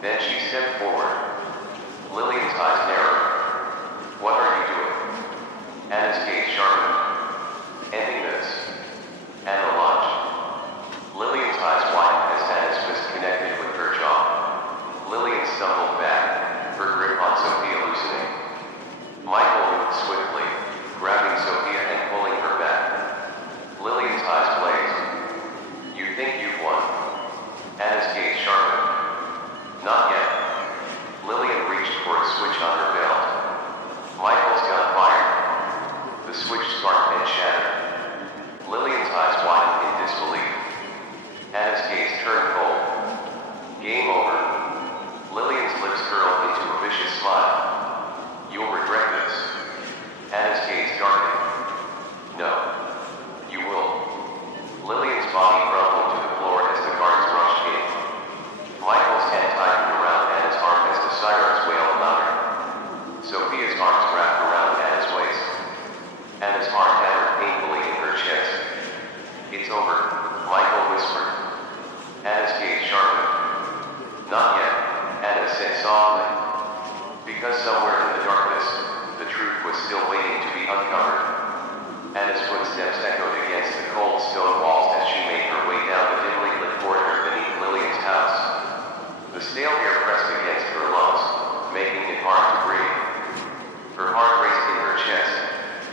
Then she stepped forward. Lillian's eyes narrowed. "What are you doing?" Anna's gaze sharpened. "Ending this." Anna lunged. Lillian's eyes widened as Anna's fist connected with her jaw. Lillian stumbled back, her grip on Sophia loosening. Michael moved swiftly, grabbing Sophia and pulling her back. Lillian's eyes blazed. "You think you've won?" Anna's gaze sharpened. "Not yet." Lillian reached for a switch on her belt. Michael's gun fired. The switch sparked and shattered. Lillian's eyes widened in disbelief. Anna's gaze turned cold. "Game over." Lillian's lips curled into a vicious smile. "You'll regret this." Anna's gaze darkened. "No. You will." Lillian's body crumpled to the floor as the guards rushed in. Michael's hand tightened around Anna's arm as the sirens wailed louder. Sophia's arms wrapped around Anna's waist. Anna's heart hammered painfully in her chest. "It's over," Michael whispered. Anna's gaze sharpened. "Not yet," Anna said softly. Because somewhere in the darkness, the truth was still waiting to be uncovered. Anna's footsteps echoed against the cold stone walls as she made her way down the dimly lit corridor beneath Lillian's house. The stale air pressed against her lungs, making it hard to breathe. Her heart raced in her chest,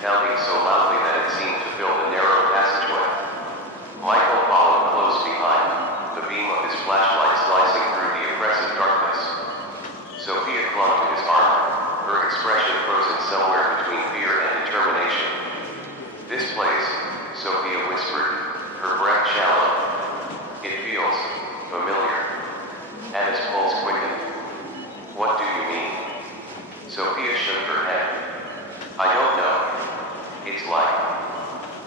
pounding so loudly that it seemed to fill the narrow passageway. Michael followed close behind, the beam of his flashlight slicing through the oppressive darkness. Sophia clung to his arm, her expression frozen somewhere between fear and determination. "This place," Sophia whispered, her breath shallow. "It feels familiar." Anna's pulse quickened. "What do you mean?" Sophia shook her head. "I don't know. It's like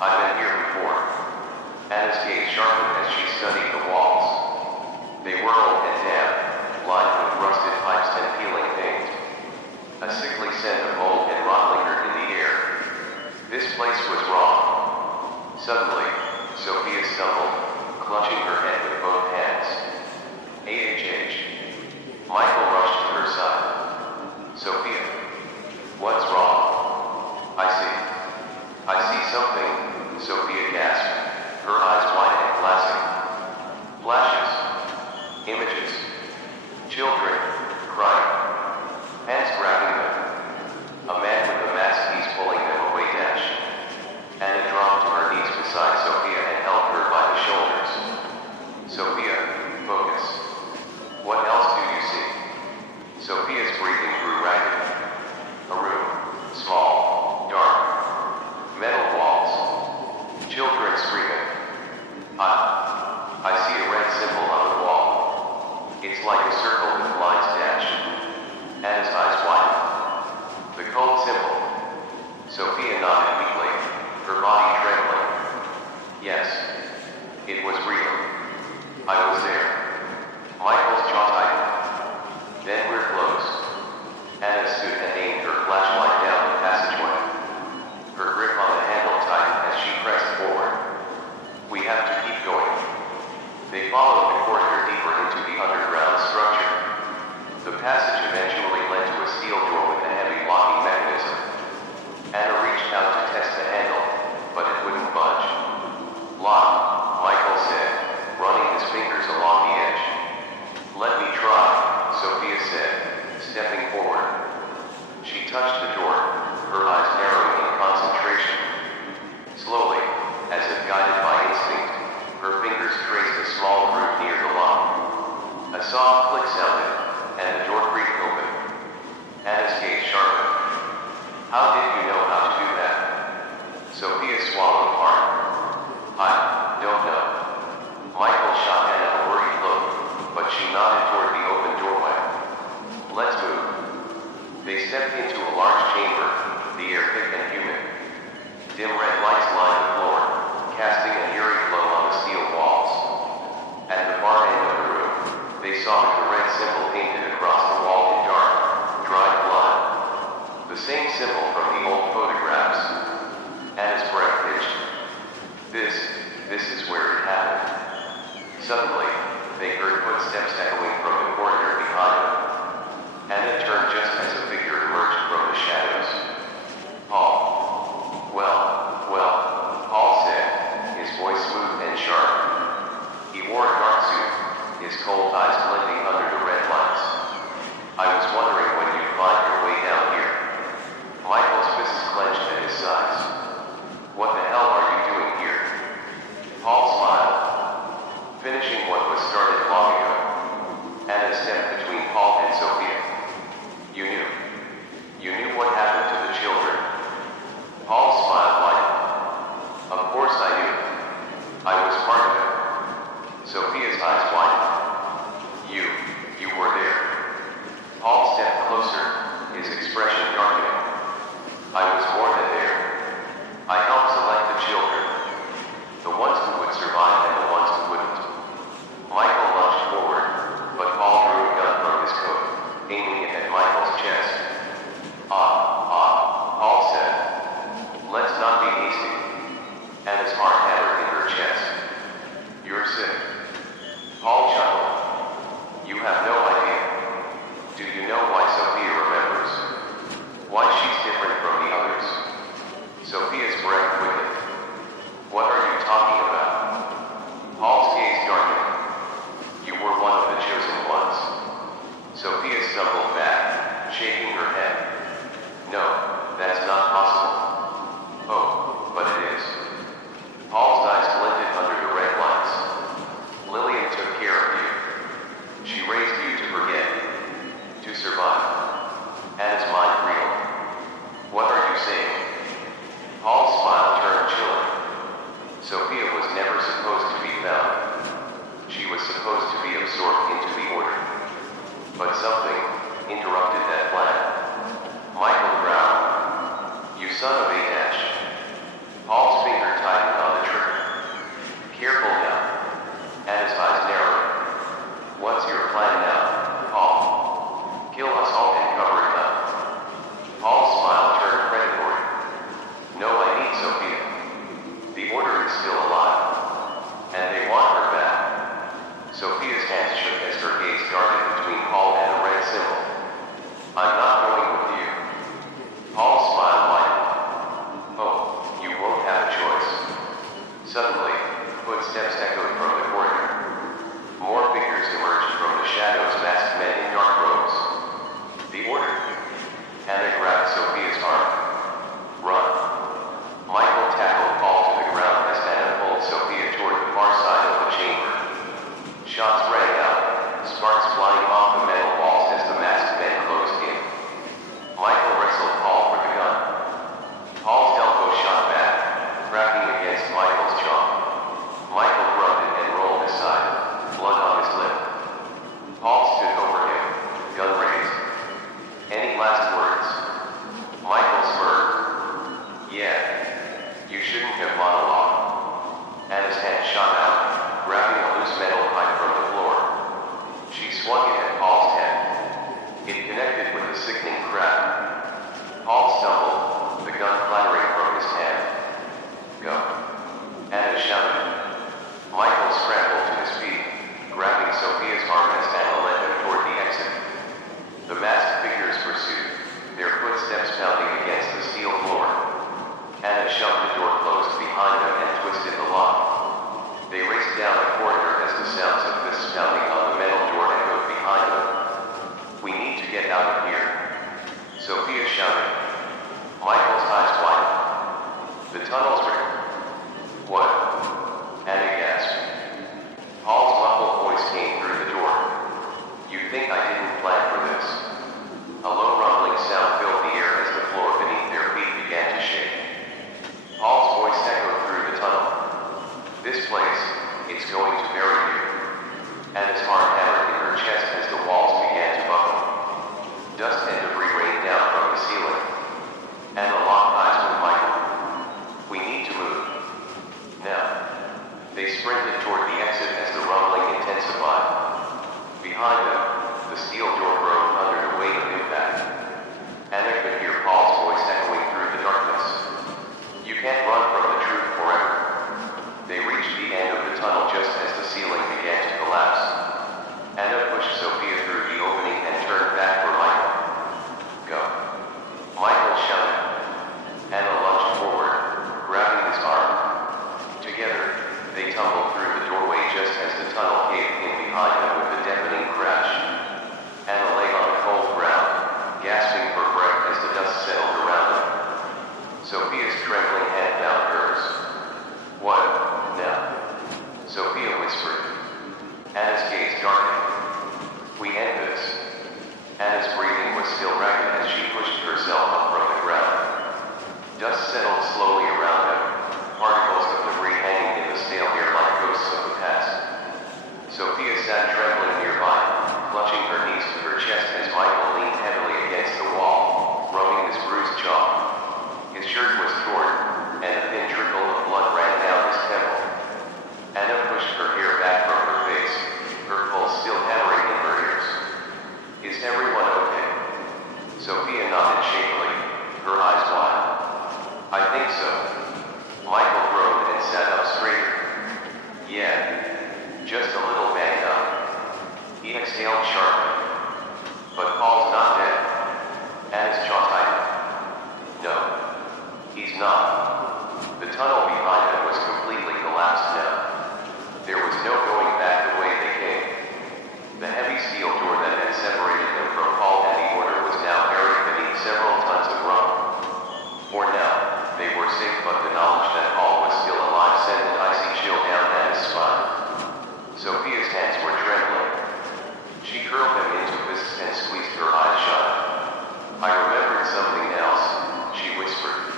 I've been here before." Anna's gaze sharpened as she studied the walls. They were old and damp, lined with rusted pipes and peeling paint. scent of mold and rot lingered in the air. This place was wrong. Suddenly, Sophia stumbled, clutching her head with both hands. AHH. Michael rushed to her side. Sophia. What's wrong? I see something, Sophia gasped, her eyes wide and glassing. Flashes. Images. Children, crying. Hands grabbing them. A man with a mask, he's pulling them away. Dash. Anna dropped to her knees beside Sophia and held her by the shoulders. Sophia, focus. What else do you see? Sophia's breathing grew ragged. A room, small, dark, metal walls. Children screaming. I see a red symbol on the wall. It's like a circle with lines. Dash. Anna's eyes widened. The cold symbol. Sophia nodded weakly, her body trembling. Yes. It was real. I was there. Michael's jaw tightened. Then we're close. Anna stood and aimed her flashlight down the passageway. Her grip on the handle tightened as she pressed forward. We have to keep going. They followed the corridor deeper into the underground structure. The passage eventually led to a steel door with a heavy locking mechanism. Anna reached out to test the handle, but it wouldn't budge. Lock, Michael said, running his fingers along the edge. Let me try, Sophia said, stepping forward. She touched the door, her eyes narrowing in concentration. Slowly, as if guided by instinct, her fingers traced a small groove near the lock. A soft click sounded, and the door creaked open. Anna's gaze sharpened. How did you know how to do that? Sophia swallowed hard. I don't know. Michael shot Anna a worried look, but she nodded toward the open doorway. Let's move. They stepped into a large chamber, the air thick and humid. Dim red lights lined the floor, casting an eerie glow on the steel walls. At the far end of the room, they saw the red symbol painted across the wall in dark, dried blood. The same symbol from the old photographs. Anna's breath hitched. This is where it happened. Suddenly, they heard footsteps echoing from the corridor behind them. Anna turned just as a figure emerged from the shadows. Paul. Well, Paul said, his voice smooth and sharp. He wore a dark suit, his cold eyes glinting under the red lights. I was wondering when you'd find your way down here. Michael's fists clenched at his sides. What the hell are you doing here? Paul smiled. Finishing what was started long ago. Anna stepped between Paul and Sophia. You knew what happened to the children. Paul smiled lightly. Of course I knew. I was part of it. Sophia's eyes widened. You were there. Paul stepped closer, his expression darkening. I was more than there. I helped select the children. The ones who would survive and the ones who wouldn't. Michael lunged forward, but Paul drew a gun from his coat, aiming it at Michael's chest. Paul said. Let's not be hasty. Anna's heart hammered in her chest. You're sick. Paul chuckled. You have no idea. Do you know why Sophia remembers? Why she's different from the others? Sophia's breath quickened. What are you talking about? Paul's gaze darkened. You were one of the chosen ones. Sophia stumbled back, shaking her head. No, that's not possible. Oh, but it is. Paul's eyes glinted under the red lights. Lillian took care of you. She raised you to forget. To survive. Anna's mind reeled. What are you saying? Paul's smile turned chilling. Sophia was never supposed to be found. She was supposed to be absorbed into the order. But something interrupted that plan. Michael growled. You son of a dash. Paul's finger tightened on the trigger. Careful now. Anna's eyes narrowed. What's your plan now, Paul? Kill us all and cover it up. Paul shouldn't have monologued. Anna's hand shot out, grabbing a loose metal pipe from the floor. She swung it at Paul's head. It connected with a sickening crack. Paul stumbled, the gun clattering from his hand. Go. Anna shouted. Michael scrambled to his feet, grabbing Sophia's arm as Anna led him toward the exit. The masked figures pursued, their footsteps pounding against the steel floor. Anna shoved the door closed behind them and twisted the lock. They raced down the corridor as the sounds of fists pounding on the metal door echoed behind them. We need to get out of here, Sophia shouted. Michael's eyes widened. The tunnels were... What? Anna gasped. Paul's muffled voice came through the door. You think I didn't plan for this? A low rumbling sound filled the air as the floor beneath their feet began to shake. Paul's voice echoed through the tunnel. This place, it's going to bury you. Anna's heart hammered in her chest as the walls began to buckle. Dust and debris rained down from the ceiling. Anna locked eyes with Michael. We need to move. Now. They sprinted toward the exit as the rumbling intensified. Behind them, the steel door broke under the weight of impact. Anna could hear Paul's voice echoing through the darkness. You can't run from the truth forever. They reached the end of the tunnel just as the ceiling began to collapse. Anna pushed Sophia through the opening and turned back for Michael. Go. Michael shouted. Anna lunged forward, grabbing his arm. Together, they tumbled through the doorway just as the tunnel caved in behind them with a deafening crash. Anna lay on the cold ground, gasping for breath as the dust settled around them. Sophia's trembling hand found hers. What, now? Sophia whispered. Anna's gaze darkened. We end this. Anna's breathing was still ragged as she pushed herself up from the ground. Dust settled slowly around them, particles of debris hanging in the stale air like ghosts of the past. Sophia sat trembling nearby, clutching her knees to her chest as Michael leaned heavily against the wall, rubbing his bruised jaw. His shirt was torn, and a thin trickle of blood ran down his temple. Anna pushed her hair back from her face, her pulse still hammering in her ears. Is everyone okay? Sophia nodded shakily, her eyes wide. I think so. Michael groaned and sat up straighter. Yeah, just a little banged up. He exhaled sharply. But Paul's not dead. Anna's jaw tightened. No, he's not. The tunnel behind them was completely collapsed now. There was no going back the way they came. The heavy steel door that had separated them from Paul and the order was now buried beneath several tons of rock. For now, they were safe, but the knowledge that Paul was still alive sent an icy chill down Anna's spine. Sophia's hands were trembling. She curled them into fists and squeezed her eyes shut. I remembered something else, she whispered.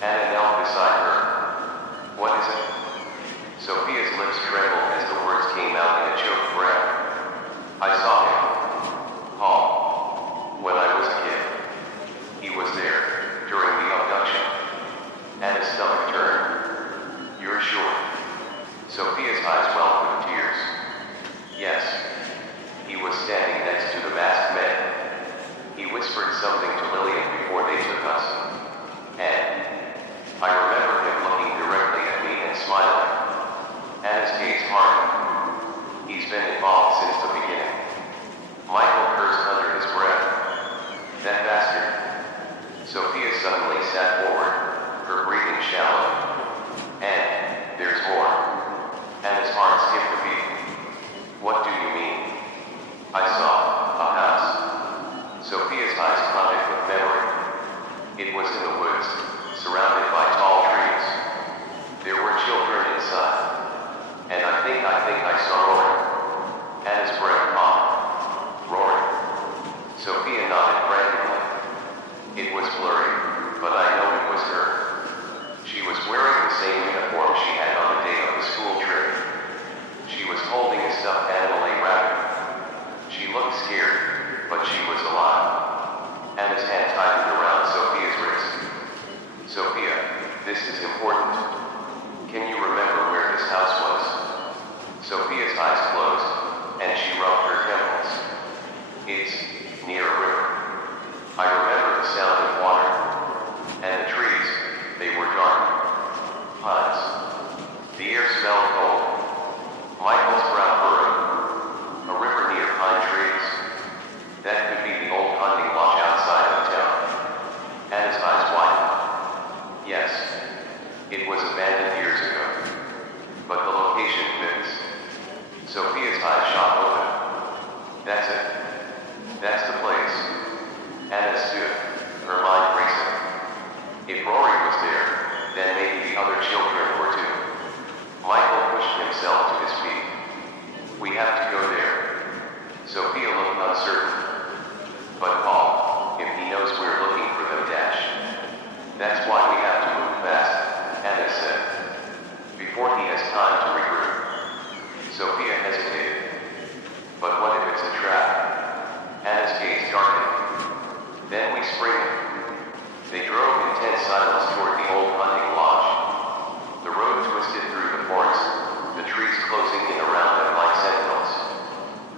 Anna knelt beside her. What is it? Sophia's lips trembled as the words came out in a choked breath. I saw him. Paul. When I was a kid. He was there, during the abduction. Anna's stomach turned. You're sure? Sophia's eyes welled with tears. Yes. He was standing next to the masked men. He whispered something to Lillian before they took us. And I remember him looking directly at me and smiling. Anna's gaze hardened. He's been involved since the beginning. Michael cursed under his breath. That bastard. Sophia suddenly sat forward, her breathing shallow. And there's more. Anna's heart skipped a beat. What do you mean? I saw a house. Sophia's eyes clouded with memory. It was in the woods, surrounded by tall trees. There were children inside. And I think I saw Rory. Anna's breath caught. Rory. Sophia nodded frantically. It was blurry, but I know it was her. She was wearing the same uniform she had on the day of the school trip. She was holding a stuffed animal rabbit. She looked scared, but she was alive. Anna's hand tightened around Sophia's wrist. Sophia, this is important. I remember the sound of water. And the trees, they were dark. Pines. The air smelled cold. Michael's brow furrowed. A river near pine trees. That could be the old hunting lodge outside of town. Anna's eyes widened. Yes. It was abandoned years ago. But the location fits. Sophia's eyes shot open. That's it. That's the place. Anna stood, her mind racing. If Rory was there, then maybe the other children were too. Michael pushed himself to his feet. We have to go there. Sophia looked uncertain. But Paul, if he knows we're looking for them, that's why we have to move fast, Anna said. Before he has time to regroup. Sophia hesitated. But what if it's a trap? Anna's gaze darkened. Then we spring. They drove in tense silence toward the old hunting lodge. The road twisted through the forest, the trees closing in around them like sentinels.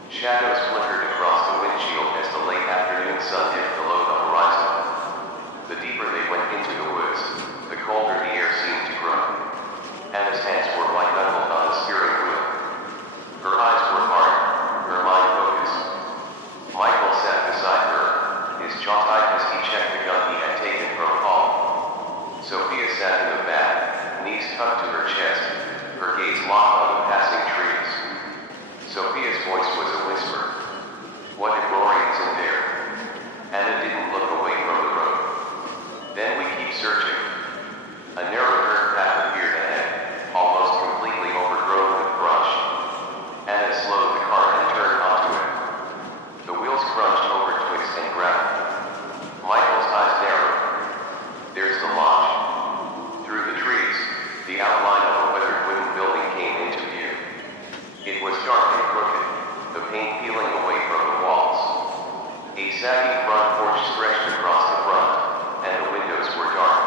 Shadows flickered across the windshield as the late afternoon sun dipped below the horizon. The deeper they went into the woods, the colder the air seemed to grow. Anna's hands were white-knuckled on the steering wheel. Her eyes were hard, her mind focused. Michael sat beside her, his jaw tight as he checked the gun he had taken from Paul. Sophia sat in the back, knees tucked to her chest, her gaze locked on the passing trees. Sophia's voice was a whisper. What if Rory isn't there? Anna didn't look away from the road. Then we keep searching. A narrow dirt path appeared ahead, almost completely overgrown with brush. Anna slowed the car and turned onto it. The wheels crunched over twigs and gravel. Michael's eyes narrowed. There's the lodge. Through the trees, the outline of a weathered wooden building came into view. It was dark and crooked, the paint peeling away from the walls. A saggy front porch stretched across the front, and the windows were dark.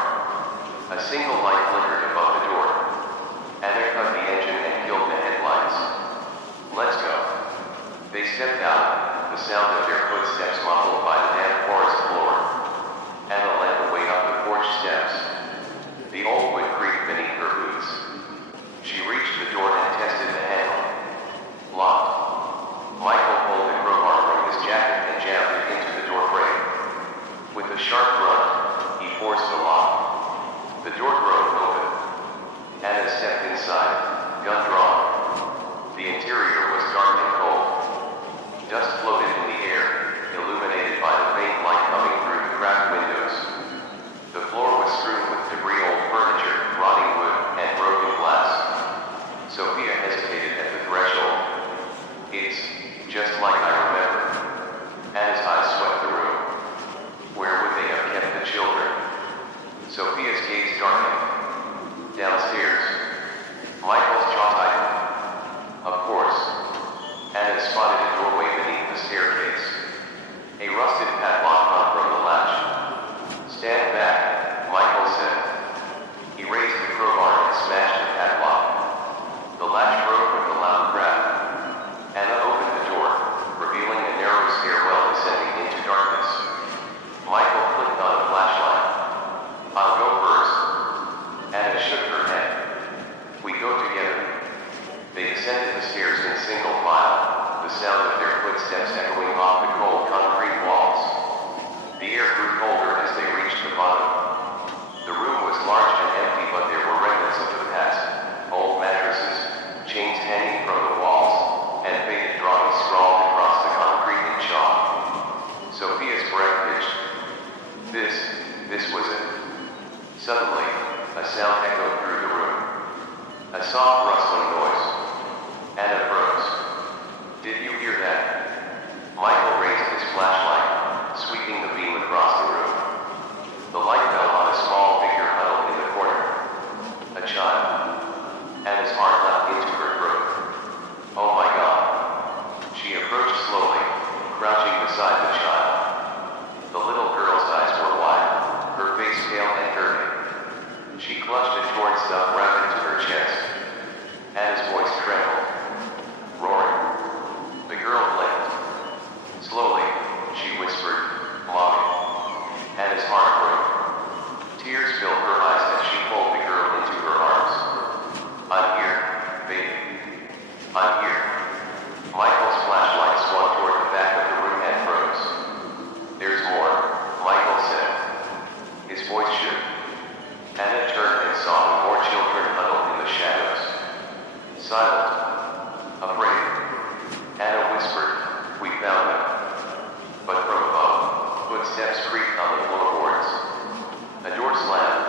A single light flickered above the door. Anna cut the engine and killed the headlights. Let's go. They stepped out, the sound of their footsteps muffled by the damp forest floor. Anna led the way up the porch steps. The old wood creaked beneath her boots. She reached the door and tested the handle. Locked. Michael pulled the crowbar from his jacket and jammed it into the door frame. With a sharp grunt, he forced the lock. The door broke open. Anna stepped inside, gun drawn. The interior was dark and cold. Dust floated in the air, illuminated by the faint light coming through the cracked windows. The floor was strewn with debris, old furniture, rotting wood, and broken glass. Sophia hesitated at the threshold. It's just like I remember. Anna's eyes swept the room. Where would they have kept the children? Sophia's gaze darkened. Downstairs. Michael's jaw tightened. Of course. Anna spotted a doorway beneath the staircase. A rusted padlock hung from the latch. Stand back, Michael said. He raised the crowbar and smashed the padlock. The latch broke with a loud crack. Anna opened the door, revealing a narrow stairwell descending into darkness. Michael clicked on a flashlight. I'll go first. Anna shook her head. We go together. They descended the stairs in single file, the sound of their footsteps echoing off the cold concrete walls. The air grew colder as they reached the bottom. The room was large and empty, but there were remnants of the past, old mattresses, chains hanging from the walls, and faded drawings scrawled across the concrete in chalk. Sophia's breath pitched. This was it. Suddenly, a sound echoed through the room. A soft rustling noise. Anna froze. Did you hear that? Michael raised his flashlight, sweeping the beam across the room. The light fell on a small figure huddled in the corner. A child. Anna's heart leapt into her throat. Oh my God. She approached slowly, crouching beside the child. The little girl's eyes were wide, her face pale and dirty. She clutched a torn stuffed rabbit to her chest. Anna's voice trembled. Rory. The girl blinked. Slowly, she whispered, Mommy. found him. But from above, footsteps creaked on the floorboards. A door slammed.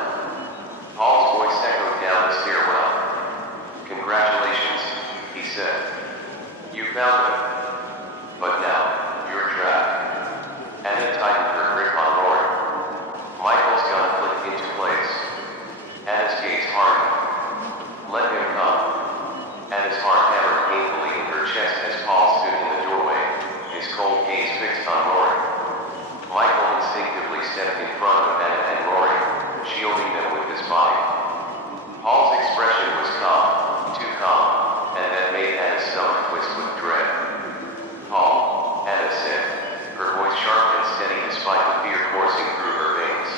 Paul's voice echoed down the stairwell. "Congratulations," he said. "You found him. But now, you're trapped." Anna tightened her grip on Rory. Michael's gun clicked into place. Anna's gaze hardened. "Let him come." Anna's heart hammered painfully in her chest as Paul stood in the doorway, his cold gaze fixed on Rory. Michael instinctively stepped in front of Anna and Rory, shielding them with his body. Paul's expression was calm, too calm, and that made Anna's stomach twist with dread. "Paul," Anna said, her voice sharp and steady despite the fear coursing through her veins.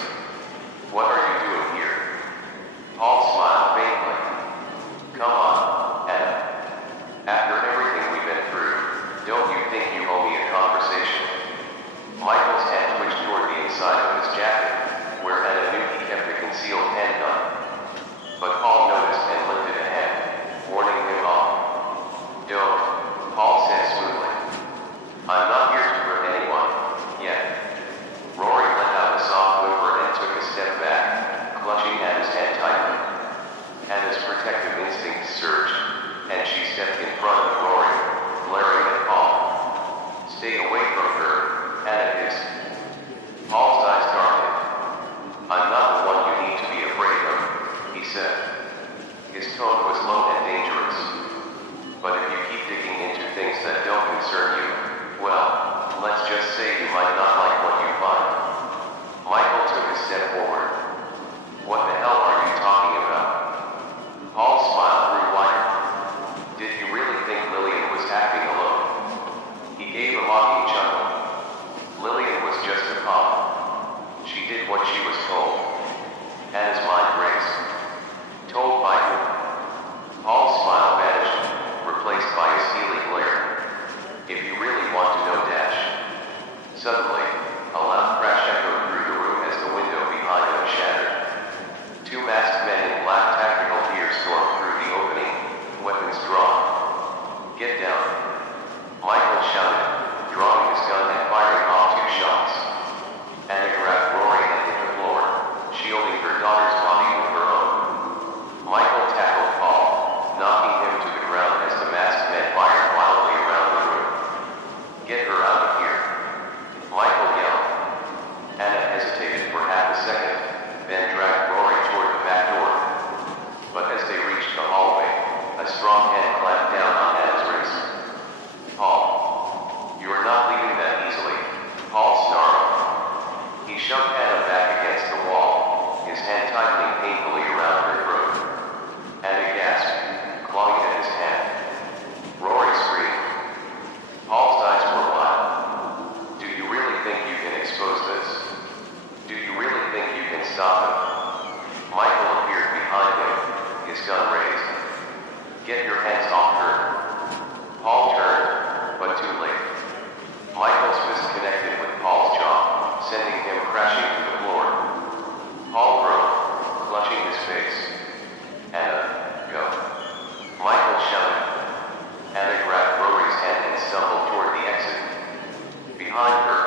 "What are you doing here?" Paul smiled faintly. "Come on, Anna. After everything we've been through, don't you think you owe me a conversation?" Michael's hand twitched toward the inside of his jacket, where Anna knew he kept a concealed handgun. But Paul noticed and lifted a hand, warning him off. "Don't," Paul said smoothly. "I'm not here to hurt anyone, yet." Rory let out a soft whimper and took a step back, clutching Anna's hand tightly. Anna's protective instincts surged, and she stepped in front of Rory, glaring at Paul. "Stay away from her," Anna hissed. Paul's eyes darkened. "I'm not the one you need to be afraid of," he said. His tone was low and dangerous. "But if you keep digging into things that don't concern you, well, let's just say you might not like what you find." Michael took a step forward. "What the hell are you talking about?" Paul's smile grew wider. "Did you really think Lillian was acting alone?" He gave a mocking chuckle. "Lillian was just a cop. She did what she was told." Anna's mind raced. "Told by who?" Paul's smile vanished, replaced by a steely glare. "If you really want to know, Dash." Suddenly, a loud crash echoed through the room as the window behind them shattered. Two masked men in black tactical gear stormed through the opening, weapons drawn. "Get down," Michael shouted, drawing his gun and firing off 2 shots. Anna grabbed Rory and hit the floor, shielding her daughter's body with her own. Michael tackled Paul, knocking him to the ground as the masked men fired wildly around the room. "Get her out of here," Michael yelled. Anna hesitated for half a second, then dragged Rory toward the back door. But as they reached the hallway, a strong hand clamped down on Anna's wrist. "Paul, you are not leaving that easily," Paul snarled. He shoved Anna back against the wall, his hand tightening painfully around her throat. Anna gasped, clawing at his hand. Rory screamed. Paul's eyes were wide. "Do you really think you can expose this? Do you really think you can stop him?" Michael appeared behind him, his gun raised. "Get your hands off her." Paul turned, but too late. Michael's fist connected with Paul's jaw, sending him crashing to the floor. Paul broke, clutching his face. "Anna, go." Michael shouted. Anna grabbed Rory's hand and stumbled toward the exit. Behind her,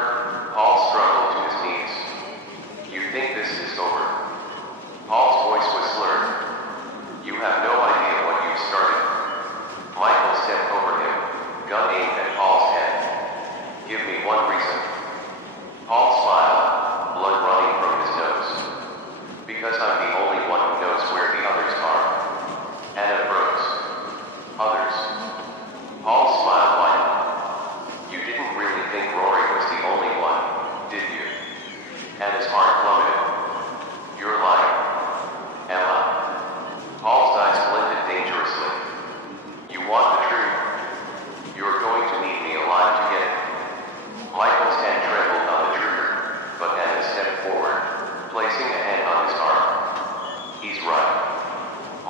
Paul struggled to his knees. "You think this is over?" Paul's voice was slurred. "You have no idea what you've started." Michael stepped over him, gun aimed at Paul's head. "Give me one reason." Paul smiled, blood running from his nose. "Because I'm the only one who knows where the others are." Anna froze. "Others?" Paul's smile widened. "You didn't really think Rory was the only one, did you?" Anna's heart plummeted. "You're lying. Am I?" Paul's eyes glinted dangerously. "You want the truth? You're going to need me alive to get it." Michael's hand trembled on the trigger, but Anna stepped forward, placing a hand on his arm. "He's right."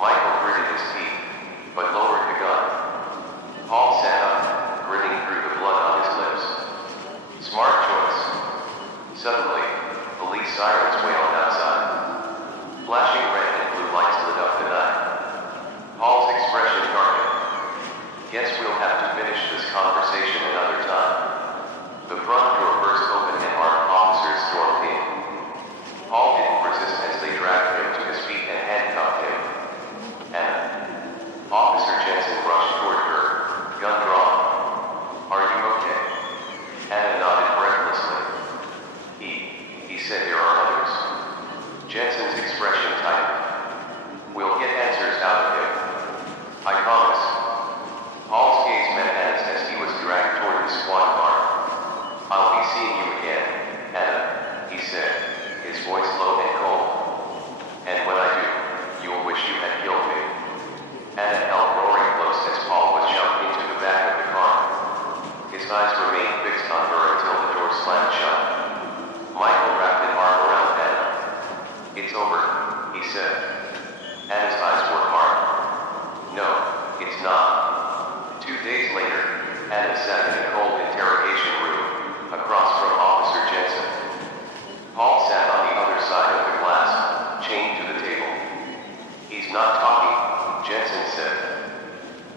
Michael gritted his teeth, but lowered the gun. Paul sat up, grinning through the blood on his lips. "Smart choice." Suddenly, police sirens wailed outside. remained fixed on her until the door slammed shut. Michael wrapped an arm around Anna. "It's over," he said. Anna's eyes were hard. "No, it's not." 2 days later, Anna sat in a cold interrogation room, across from Officer Jensen. Paul sat on the other side of the glass, chained to the table. "He's not talking," Jensen said.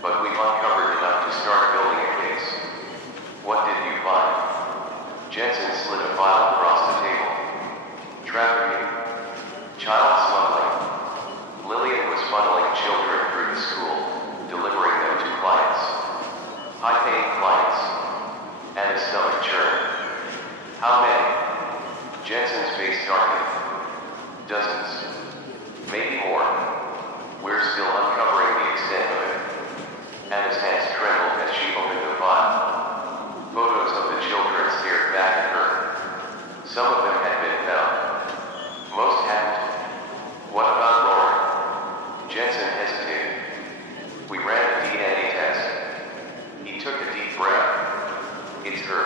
"But we've uncovered enough to start building a case." "What did you find?" Jensen slid a file across the table. "Trafficking. Child smuggling. Lillian was funneling children through the school, delivering them to clients. High-paying clients." Anna's stomach churned. "How many?" Jensen's face darkened. "Dozens. Maybe more. We're still uncovering the extent of it." Anna's hands trembled as she opened the file. Photos of the children stared back at her. Some of them had been found. Most hadn't. "What about Rory?" Jensen hesitated. "We ran a DNA test." He took a deep breath. "It's her."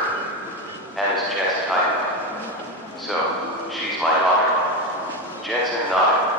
Anna's chest tightened. "So, she's my daughter." Jensen nodded.